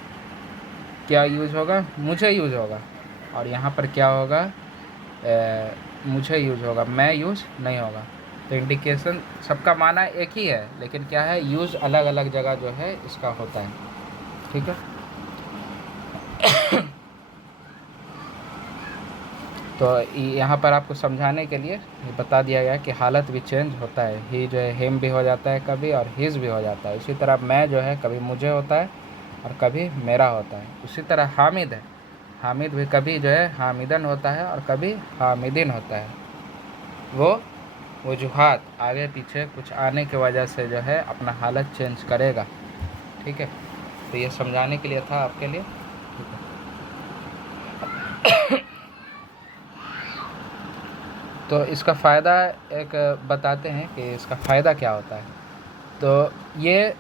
क्या यूज़ होगा? मुझे यूज़ होगा। और यहाँ पर क्या होगा? मुझे यूज़ होगा, मैं यूज़ नहीं होगा। तो इंडिकेशन सबका माना एक ही है, लेकिन क्या है? यूज़ अलग अलग जगह जो है इसका होता है। ठीक है। तो यहाँ पर आपको समझाने के लिए ये बता दिया गया कि हालत भी चेंज होता है। ही जो है हिम भी हो जाता है कभी, और हिज भी हो जाता है। उसी तरह मैं जो है कभी मुझे होता है और कभी मेरा होता है। उसी तरह हामिद है, हामिद भी कभी जो है हामिदन होता है और कभी हामिदिन होता है। वो वजूहात आगे पीछे कुछ आने की वजह से जो है अपना हालत चेंज करेगा। ठीक है, तो ये समझाने के लिए था आपके लिए। ठीक है। तो इसका फ़ायदा एक बताते हैं कि इसका फ़ायदा क्या होता है। तो ये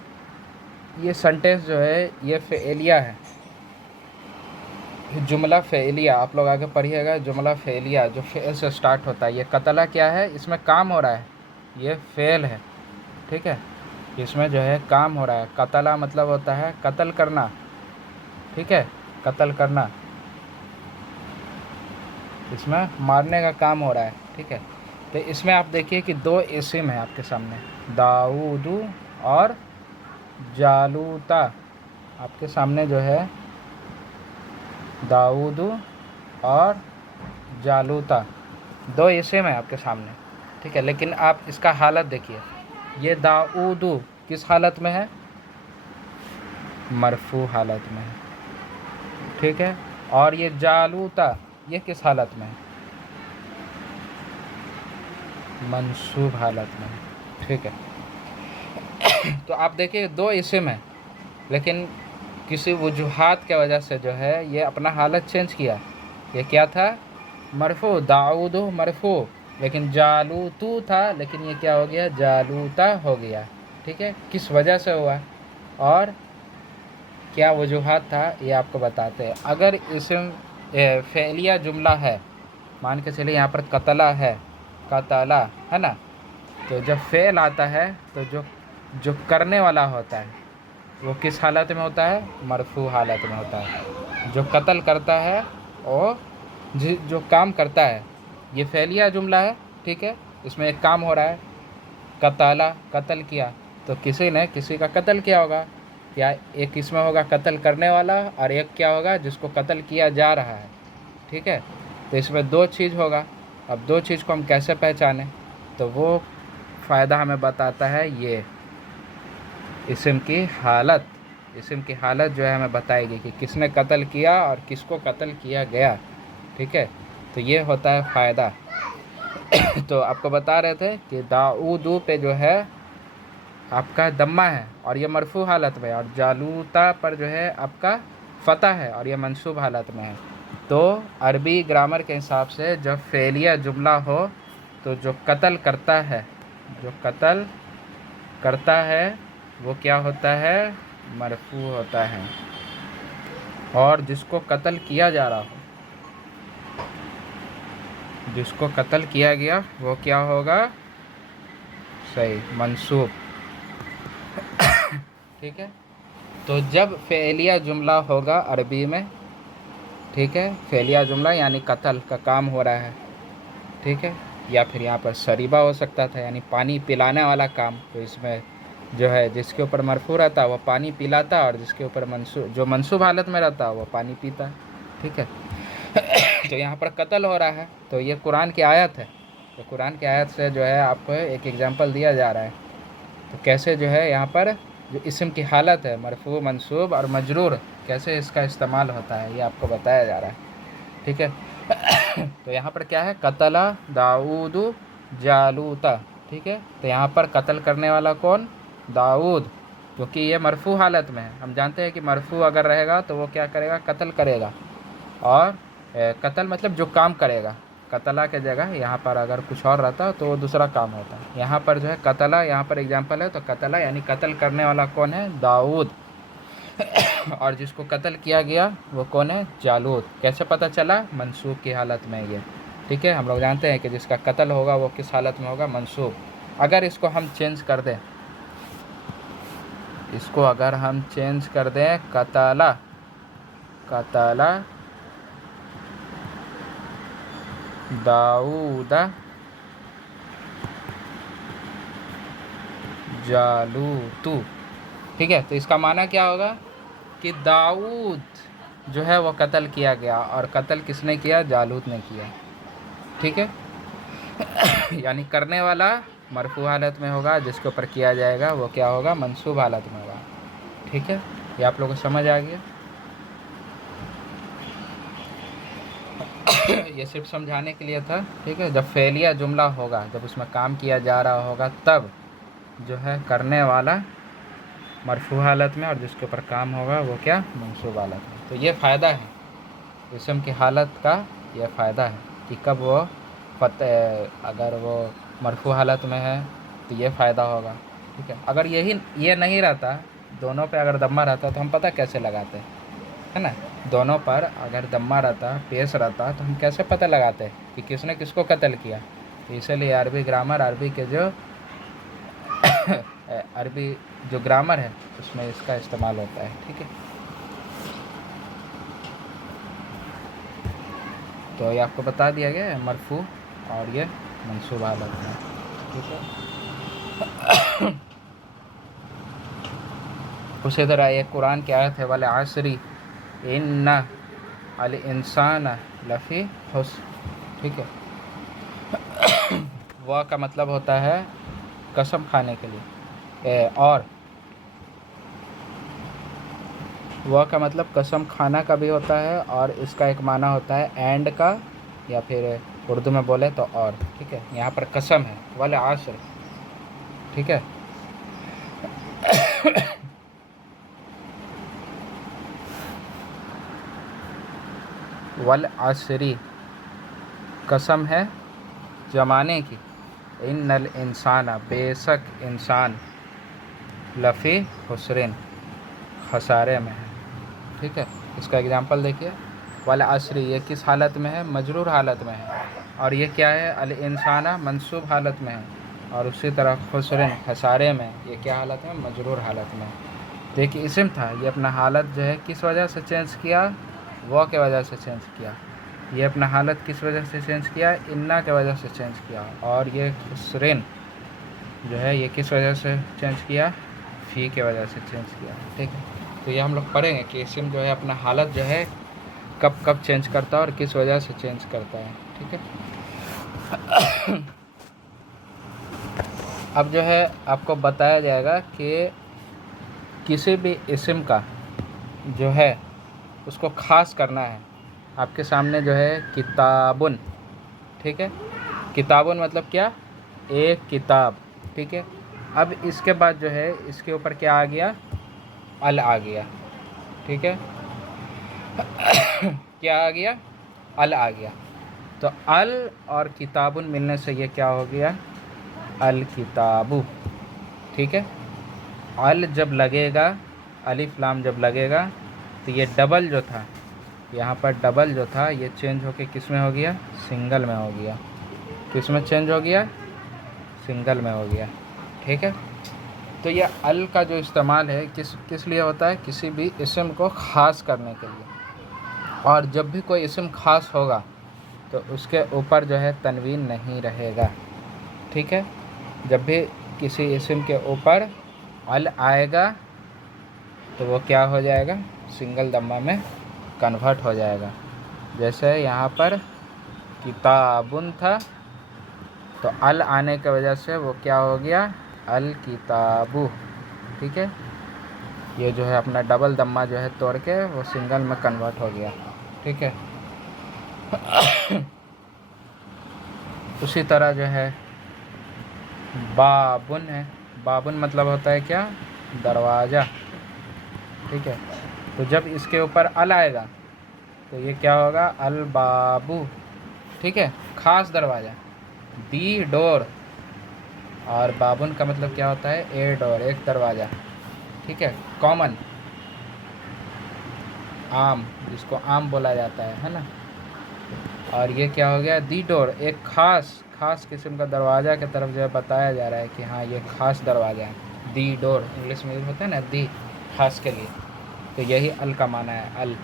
सेंटेंस जो है ये फ़ेलिया है, जुमला फ़ेलिया। आप लोग आगे पढ़िएगा, जुमला फ़ेलिया जो फ़ेल से स्टार्ट होता है। ये कतला क्या है? इसमें काम हो रहा है, ये फ़ेल है। ठीक है, इसमें जो है काम हो रहा है। कतला मतलब होता है कत्ल करना। ठीक है, कत्ल करना, इसमें मारने का काम हो रहा है। ठीक है, तो इसमें आप देखिए कि दो इस्म है आपके सामने, दाऊदू और जालूता। आपके सामने जो है दाऊदू और जालूता, दो इस्म है आपके सामने, ठीक है, लेकिन आप इसका हालत देखिए। ये दाऊदू किस हालत में है? मरफू हालत में है, ठीक है। और ये जालूता ये किस हालत में है? मंसूब हालत में है, ठीक है। तो आप देखिए दो इस्म है, लेकिन किसी वजूहात के वजह से जो है ये अपना हालत चेंज किया। ये क्या था? मरफू, दाऊद मरफू, लेकिन जालूतू था, लेकिन ये क्या हो गया? जालूता हो गया, ठीक है। किस वजह से हुआ और क्या वजूहात था ये आपको बताते हैं। अगर इसम फ़ेलिया जुमला है, मान के चलिए यहाँ पर कतला है, कतला है ना, तो जब फ़ेल आता है तो जो जो करने वाला होता है वो किस हालत में होता है? मरफू हालत में होता है। जो कत्ल करता है वो जो काम करता है, ये फ़ेलिया जुमला है, ठीक है। इसमें एक काम हो रहा है, कतला कत्ल किया, तो किसी ने किसी का कत्ल किया होगा, या एक इसमें होगा कत्ल करने वाला और एक क्या होगा? जिसको कत्ल किया जा रहा है, ठीक है। तो इसमें दो चीज़ होगा। अब दो चीज़ को हम कैसे पहचानें? तो वो फ़ायदा हमें बताता है ये इस्म की हालत। इस्म की हालत जो है हमें बताएगी कि किसने कत्ल किया और किसको कत्ल किया गया, ठीक है। तो ये होता है फ़ायदा। तो आपको बता रहे थे कि दाऊदू पे जो है आपका दम्मा है और ये मरफू हालत में है, और जालूता पर जो है आपका फ़तह है और ये मंसूब हालत में है। तो अरबी ग्रामर के हिसाब से जब फ़ेलिया जुमला हो तो जो कत्ल करता है, जो कत्ल करता है वो क्या होता है? मरफू होता है। और जिसको कत्ल किया जा रहा हो, जिसको कत्ल किया गया वो क्या होगा? सही, मंसूब, ठीक है। तो जब फ़ेलिया जुमला होगा अरबी में, ठीक है, फ़ेलिया जुमला यानी कत्ल का काम हो रहा है, ठीक है, या फिर यहाँ पर शरीबा हो सकता था यानी पानी पिलाने वाला काम। तो इसमें जो है जिसके ऊपर मरफू रहता वो पानी पिलाता, और जिसके ऊपर जो मंसूब हालत में रहता वो पानी पीता, ठीक है। तो यहाँ पर कत्ल हो रहा है, तो ये कुरान की आयत है। तो कुरान की आयत से जो है आपको एक एग्जांपल दिया जा रहा है, तो कैसे जो है यहाँ पर जो इस्म की हालत है मरफू मंसूब और मजरूर, कैसे इसका इस्तेमाल होता है ये आपको बताया जा रहा है, ठीक है। तो यहाँ पर क्या है? कतला दाऊद जालूता, ठीक है। तो यहाँ पर कत्ल करने वाला कौन? दाऊद, क्योंकि ये मरफू हालत में है। हम जानते हैं कि मरफू अगर रहेगा तो वो क्या करेगा? कत्ल करेगा। और कत्ल मतलब जो काम करेगा, कतला के जगह यहाँ पर अगर कुछ और रहता तो वो दूसरा काम होता है। यहाँ पर जो है कतला, यहाँ पर एग्जाम्पल है, तो कतला यानी कत्ल करने वाला कौन है? दाऊद। और जिसको कत्ल किया गया वो कौन है? जालूत। कैसे पता चला? मंसूब की हालत में ये, ठीक है। हम लोग जानते हैं कि जिसका कत्ल होगा वो किस हालत में होगा? मंसूब। अगर इसको हम चेंज कर दें, इसको अगर हम चेंज कर दें, कतला, कतला दाऊदा जालूतू, ठीक है, तो इसका माना क्या होगा? कि दाऊद जो है वो कत्ल किया गया, और कत्ल किसने किया? जालूत ने किया, ठीक है। यानी करने वाला मरफू हालत में होगा, जिसके ऊपर किया जाएगा वो क्या होगा? मंसूब हालत में होगा, ठीक है। ये आप लोगों को समझ आ गया? ये सिर्फ समझाने के लिए था, ठीक है। जब फ़ेलिया जुमला होगा, जब उसमें काम किया जा रहा होगा, तब जो है करने वाला मरफू हालत में और जिसके ऊपर काम होगा वो क्या? मंसूब हालत में। तो ये फ़ायदा है इस्म की हालत का, ये फ़ायदा है कि कब वो अगर वो मरफू हालत में है तो ये फ़ायदा होगा, ठीक है। अगर ये नहीं रहता, दोनों पे अगर दम्मा रहता तो हम पता कैसे लगाते, है ना। दोनों पर अगर दम्मा रहता, पेश रहता, तो हम कैसे पता लगाते कि किसने किसको कत्ल किया। तो इसलिए अरबी ग्रामर, अरबी के जो अरबी जो ग्रामर है उसमें इसका इस्तेमाल होता है, ठीक है। तो ये आपको बता दिया गया है मरफू और ये मंसूब हालत है, ठीक है। उसी तरह एक कुरान की आयत है, वाले आसरी इन्ना अल इंसान लफ़ी हुस्न, ठीक है। व का मतलब होता है कसम खाने के लिए, और व का मतलब कसम खाना का भी होता है, और इसका एक माना होता है एंड का, या फिर उर्दू में बोले तो और। ठीक है, यहाँ पर कसम है, वल आसर। ठीक है, वल आसरी कसम है ज़माने की, इन्नल इंसाना बेशक इंसान, लफ़ी हुस्रिन खसारे में है। ठीक है, इसका एग्जांपल देखिए, वल असरी ये किस हालत में है, मजरूर हालत में है, और ये क्या है, अल इंसाना मंसूब हालत में है, और उसी तरह खुसरन खसारे में ये क्या हालत में, मजरूर हालत में। देखिए इसम था, ये अपना हालत जो है किस वजह से चेंज किया, वो के वजह से चेंज किया। ये अपना हालत किस वजह से चेंज किया, इन्ना के वजह से चेंज किया। और ये खुसरन जो है ये किस वजह से चेंज किया, फ़ी के वजह से चेंज किया। ठीक है, तो ये हम लोग पढ़ेंगे कि इसम जो है अपना हालत जो है कब कब चेंज करता है और किस वजह से चेंज करता है। ठीक है, अब जो है आपको बताया जाएगा कि किसी भी इसम का जो है उसको ख़ास करना है। आपके सामने जो है किताबुन, ठीक है, किताबुन मतलब क्या, एक किताब। ठीक है, अब इसके बाद जो है इसके ऊपर क्या आ गया, अल आ गया। ठीक है, क्या आ गया, अल आ गया। तो अल और किताबुन मिलने से ये क्या हो गया, अल किताबु। ठीक है, अल जब लगेगा, अलिफ लाम जब लगेगा, तो ये डबल जो था, यहाँ पर डबल जो था ये चेंज होके किस में हो गया, सिंगल में हो गया। किस में चेंज हो गया, सिंगल में हो गया। ठीक है, तो ये अल का जो इस्तेमाल है किस लिए होता है, किसी भी इसम को ख़ास करने के लिए। और जब भी कोई इसम ख़ास होगा तो उसके ऊपर जो है तनवीन नहीं रहेगा। ठीक है, जब भी किसी इसम के ऊपर अल आएगा तो वो क्या हो जाएगा, सिंगल दम्मा में कन्वर्ट हो जाएगा। जैसे यहाँ पर किताबुन था, तो अल आने की वजह से वो क्या हो गया, अल किताबु। ठीक है, ये जो है अपना डबल दम्मा जो है तोड़ के वो सिंगल में कन्वर्ट हो गया। ठीक है, उसी तरह जो है बाबुन है, बाबुन मतलब होता है क्या, दरवाज़ा। ठीक है, तो जब इसके ऊपर अल आएगा तो ये क्या होगा, अल बाबू। ठीक है, ख़ास दरवाज़ा, दी डोर। और बाबुन का मतलब क्या होता है, ए डोर, एक दरवाज़ा। ठीक है, कॉमन, आम, जिसको आम बोला जाता है ना। और ये क्या हो गया, दी डोर, एक ख़ास किस्म का दरवाज़ा की तरफ जो है बताया जा रहा है कि हाँ ये ख़ास दरवाज़ा है। दी डोर इंग्लिश में होता है ना, दी ख़ास के लिए, तो यही अल का माना है।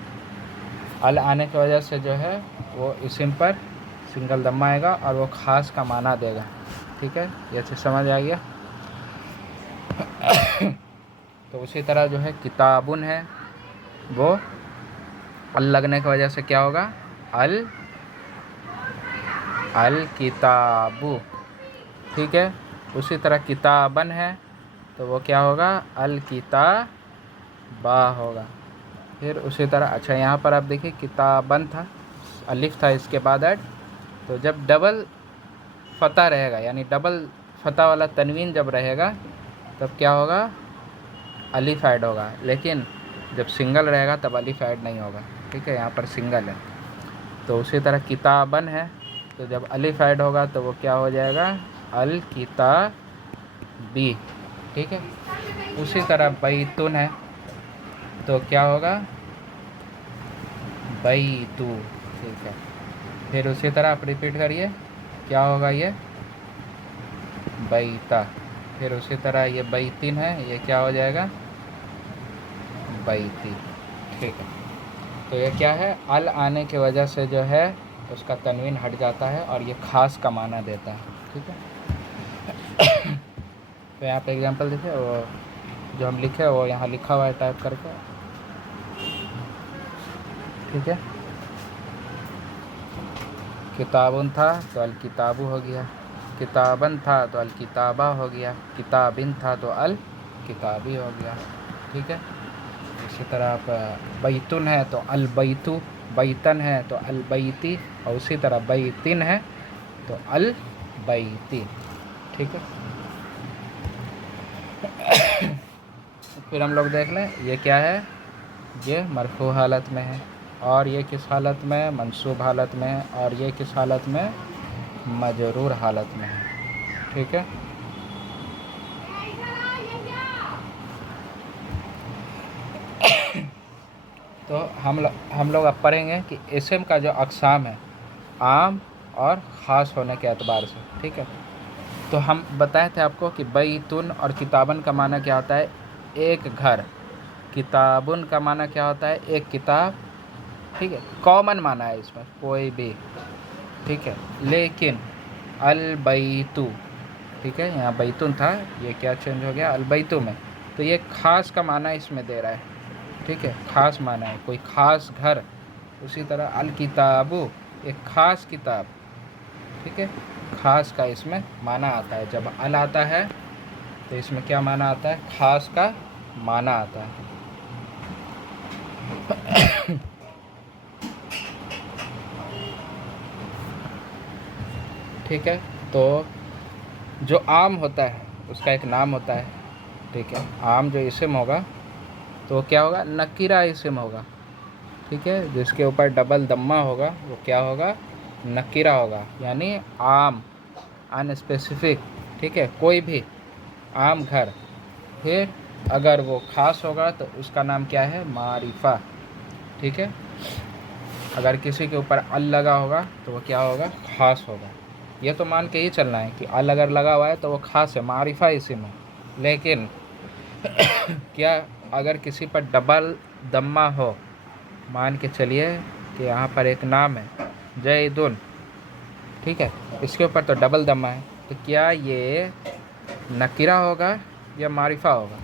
अल आने की वजह से जो है वो इस्म पर सिंगल दम्मा आएगा और वो ख़ास का माना देगा। ठीक है, ये चीज़ समझ आ गया। तो उसी तरह जो है किताबुन है, वो अल लगने की वजह से क्या होगा, अल किताबु। ठीक है, उसी तरह किताबन है तो वो क्या होगा, अल किताबा होगा। फिर उसी तरह, अच्छा यहाँ पर आप देखिए किताबन था, अलिफ था इसके बाद ऐड, तो जब डबल फ़तह रहेगा, यानी डबल फ़तह वाला तनवीन जब रहेगा तब क्या होगा, अलिफ ऐड होगा। लेकिन जब सिंगल रहेगा तब अलिफ ऐड नहीं होगा। ठीक है, यहाँ पर सिंगल है। तो उसी तरह किताबन है, तो जब अलिफ ऐड होगा तो वो क्या हो जाएगा, अल किताबी। ठीक है, उसी तरह बैतुन है तो क्या होगा, बैतु। ठीक है, फिर उसी तरह आप रिपीट करिए, क्या होगा ये, बैता। फिर उसी तरह ये बैतिन है, ये क्या हो जाएगा, बैती। ठीक है, तो ये क्या है, अल आने की वजह से जो है उसका तनवीन हट जाता है और ये ख़ास का माना देता है। ठीक है, तो यहाँ पे एग्जांपल देखिए, वो जो हम लिखे वो यहाँ लिखा हुआ है टाइप करके। ठीक है, किताबुन था तो अल किताबु हो गया, किताबन था तो अल किताबा हो गया, किताबिन था तो अल किताबी हो गया। ठीक है। इसी तरह आप बैतुन है तो अल बैतु, बैतन है तो अल बैती, और उसी तरह बैतिन है तो अल बैती। ठीक है। फिर हम लोग देख लें ये क्या है, ये मरफू हालत में है, और ये किस हालत में है, मंसूब हालत में है, और ये किस हालत में, मजरूर हालत में है। ठीक है। तो हम लोग अब पढ़ेंगे कि इसम का जो अक़साम है आम और ख़ास होने के एतबार से। ठीक है। तो हम बताए थे आपको कि बैतुन और किताबन का माना क्या होता है, एक घर। किताबुन का माना क्या होता है, एक किताब। ठीक है। कॉमन माना है इसमें कोई भी। ठीक है। लेकिन अल बैतु, ठीक है, यहाँ बैतुन था, ये क्या चेंज हो गया अल बैतु में, तो ये ख़ास का माना इसमें दे रहा है। ठीक है। ख़ास माना है, कोई ख़ास घर। उसी तरह अल किताबु, एक ख़ास किताब। ठीक है। ख़ास का इसमें माना आता है। जब अल आता है तो इसमें क्या माना आता है, ख़ास का माना आता है। ठीक है। तो जो आम होता है उसका एक नाम होता है। ठीक है। आम जो इसम होगा तो क्या होगा, नकीरा इसम होगा। ठीक है। जिसके ऊपर डबल दम्मा होगा वो क्या होगा, नकीरा होगा, यानी आम, अनस्पेसिफिक। ठीक है। कोई भी आम घर। फिर अगर वो ख़ास होगा तो उसका नाम क्या है, मारिफा। ठीक है। अगर किसी के ऊपर अल लगा होगा तो वो क्या होगा, ख़ास होगा। ये तो मान के ही चलना है कि अल अगर लगा हुआ है तो वो ख़ास है, मारिफा इसी में। लेकिन क्या अगर किसी पर डबल दम्मा हो, मान के चलिए कि यहाँ पर एक नाम है जैदुन, ठीक है, इसके ऊपर तो डबल दम्मा है, तो क्या ये नकीरा होगा या मारिफा होगा।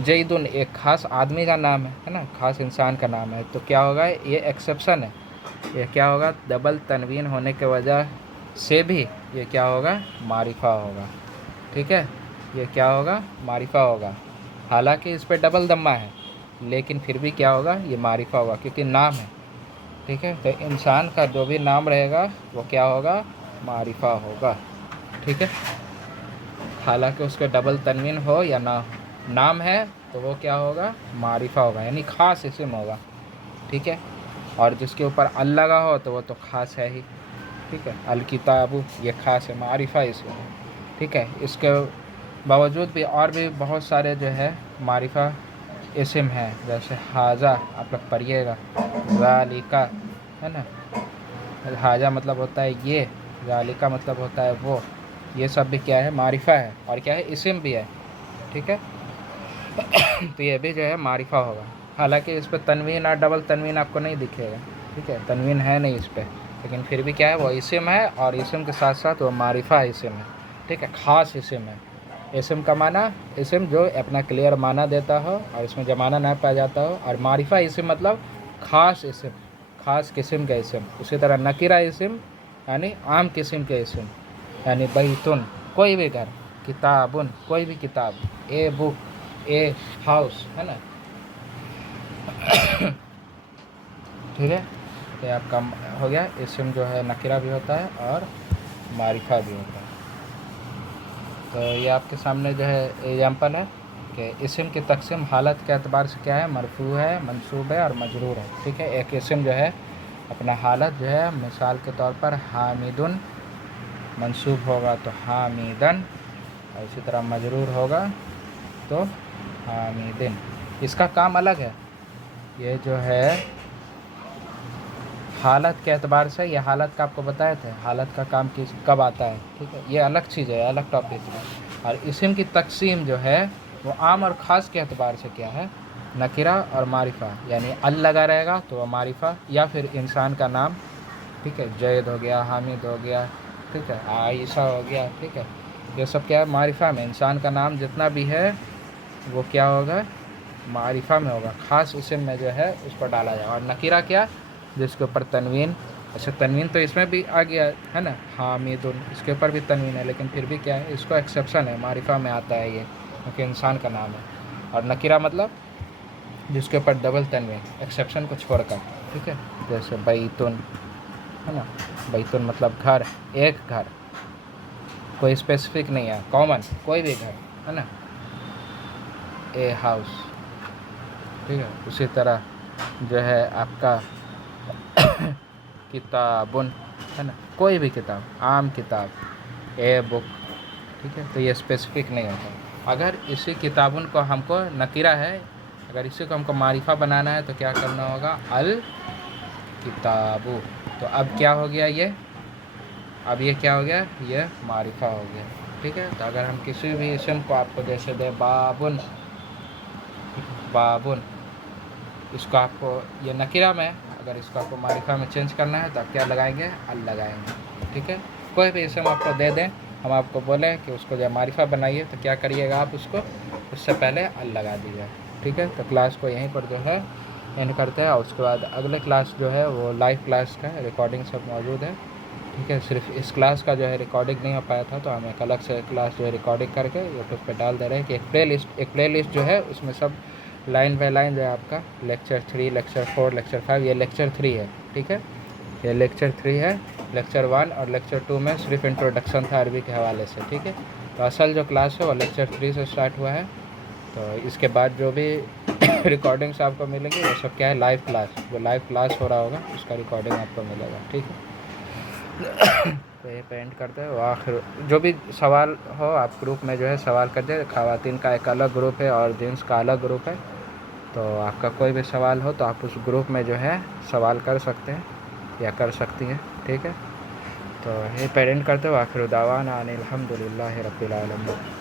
जैदुन एक ख़ास आदमी का नाम है ना, ख़ास इंसान का नाम है, तो क्या होगा, ये एक्सेप्शन है। ये क्या होगा, डबल तनवीन होने के वजह से भी ये क्या होगा, मारिफा होगा। ठीक है। ये क्या होगा, मारिफा होगा। हालांकि इस पर डबल दम्मा है लेकिन फिर भी क्या होगा, ये मारिफा होगा क्योंकि नाम है। ठीक है। तो इंसान का जो भी नाम रहेगा वो क्या होगा, मारिफा होगा। ठीक है। हालांकि उसका डबल तनवीन हो या ना हो, नाम है तो वो क्या होगा, मारिफा होगा, यानी ख़ास इस्म होगा। ठीक है। और जिसके ऊपर अल लगा हो तो वो तो ख़ास है ही। ठीक है। अल किताबु ये ख़ास है, मारिफा इस्म है। ठीक है। इसके बावजूद भी और भी बहुत सारे जो है मारिफा इस्म हैं, जैसे हाजा आप लोग पढ़िएगा, ज़ालिका है ना, हाजा मतलब होता है ये, ज़ालिका मतलब होता है वो, ये सब भी क्या है, मारिफा है और क्या है, इस्म भी है। ठीक है। तो ये भी जो है मारिफा होगा। हालांकि इस पर तनवीन और डबल तनवीन आपको नहीं दिखेगा। ठीक है। तनवीन है नहीं इस पर, लेकिन फिर भी क्या है, वो इस्म है और इस्म के साथ साथ वो मारिफा इस्म है। ठीक है। ख़ास इस्म है। इस्म का माना, इस्म जो अपना क्लियर माना देता हो और इसमें जमाना ना पाया जाता हो, और मारिफा इस्म मतलब ख़ास इस्म, ख़ास किस्म का इस्म। उसी तरह नकीरा इस्म यानी आम किस्म के इस्म, यानी बैतुन कोई भी घर, किताबुन कोई भी किताब, ए बुक, ए हाउस, है ना। ठीक है। तो आपका हो गया, इस्म जो है नकीरा भी होता है और मारिफा भी होता है। तो ये आपके सामने जो है एग्जाम्पल है कि इस्म की तकसीम हालत के एतबार से क्या है, मरफू है, मंसूब है और मजरूर है। ठीक है। एक इस्म जो है अपना हालत जो है, मिसाल के तौर पर हामिदुन मंसूब होगा तो हामिदन, और इसी तरह मजरूर होगा तो हामिदिन। इसका काम अलग है। ये जो है हालत के एतबार से, ये हालत का आपको बताए थे, हालत का काम किस कब आता है। ठीक है। ये अलग चीज़ है, अलग टॉपिक है। और इस्म की तकसीम जो है वो आम और ख़ास के एतबार से क्या है, नकीरा और मारिफा, यानी अल लगा रहेगा तो वह मारिफा, या फिर इंसान का नाम। ठीक है। जैद हो गया, हामिद हो गया, ठीक है, आयशा हो गया। ठीक है। ये सब क्या है, मारिफा में। इंसान का नाम जितना भी है वो क्या होगा, मारिफा में होगा, ख़ास इस्म में जो है उसको डाला जाएगा। और नकीरा क्या, जिसके ऊपर तनवीन अच्छा तनवीन तो इसमें भी आ गया है ना, हामिदुन, इसके ऊपर भी तनवीन है, लेकिन फिर भी क्या है, इसको एक्सेप्शन है, मारिफा में आता है ये, क्योंकि इंसान का नाम है। और नकीरा मतलब जिसके ऊपर डबल तनवीन, एक्सेप्शन को छोड़कर, ठीक है। जैसे बैतुन है ना, बैतुन मतलब घर, एक घर, कोई स्पेसिफिक नहीं है, कॉमन कोई भी घर है ना, ए हाउस, ठीक है। उसी तरह जो है आपका किताबुन है ना, कोई भी किताब, आम किताब, ए बुक, ठीक है। तो ये स्पेसिफिक नहीं होता। अगर इसी किताबुन को हमको नकीरा है, अगर इसी को हमको मारिफा बनाना है तो क्या करना होगा, अल किताबु। तो अब क्या हो गया ये, अब ये क्या हो गया, ये मारिफा हो गया, ठीक है। तो अगर हम किसी भी इसम को आपको जैसे दे बाबुन, बाबुन, इसको आपको ये नकीरा में, अगर इसको आपको मारिफा में चेंज करना है तो आप क्या लगाएंगे, अल लगाएंगे, ठीक है। कोई भी इसम आपको दे दें, हम आपको बोलें कि उसको जो मारिफा बनाइए, तो क्या करिएगा आप उसको, उससे पहले अल लगा दीजिए, ठीक है। तो क्लास को यहीं पर जो है एंड करते हैं, और उसके बाद अगले क्लास जो है वो लाइव क्लास का रिकॉर्डिंग सब मौजूद है, ठीक है। सिर्फ इस क्लास का जो है रिकॉर्डिंग नहीं हो पाया था, तो हम एक अलग से क्लास जो है रिकॉर्डिंग करके यूट्यूब पे डाल दे रहे हैं, कि एक प्ले लिस्ट जो है उसमें सब लाइन बाय लाइन जो है आपका लेक्चर 3, लेक्चर 4, लेक्चर 5, ये लेक्चर 3 है, ठीक है। ये लेक्चर 3 है, लेक्चर 1 और लेक्चर 2 में सिर्फ इंट्रोडक्शन था अरबी के हवाले से, ठीक है। तो असल जो क्लास है वो लेक्चर 3 से स्टार्ट हुआ है। तो इसके बाद जो भी रिकॉर्डिंग्स आपको मिलेंगी वो सब क्या है, लाइव क्लास, जो लाइव क्लास हो रहा होगा उसका रिकॉर्डिंग आपको मिलेगा, ठीक है। तो ये पेंट करते हैं। आखिर जो भी सवाल हो आप ग्रुप में जो है सवाल करते, ख़वातीन का एक अलग ग्रुप है और जेंट्स का अलग ग्रुप है, तो आपका कोई भी सवाल हो तो आप उस ग्रुप में जो है सवाल कर सकते हैं या कर सकती हैं, ठीक है। तो ये पेरेंट करते हो, आखिर दावाना अनिल हम्दुलिल्लाहि रब्बिल आलमीन।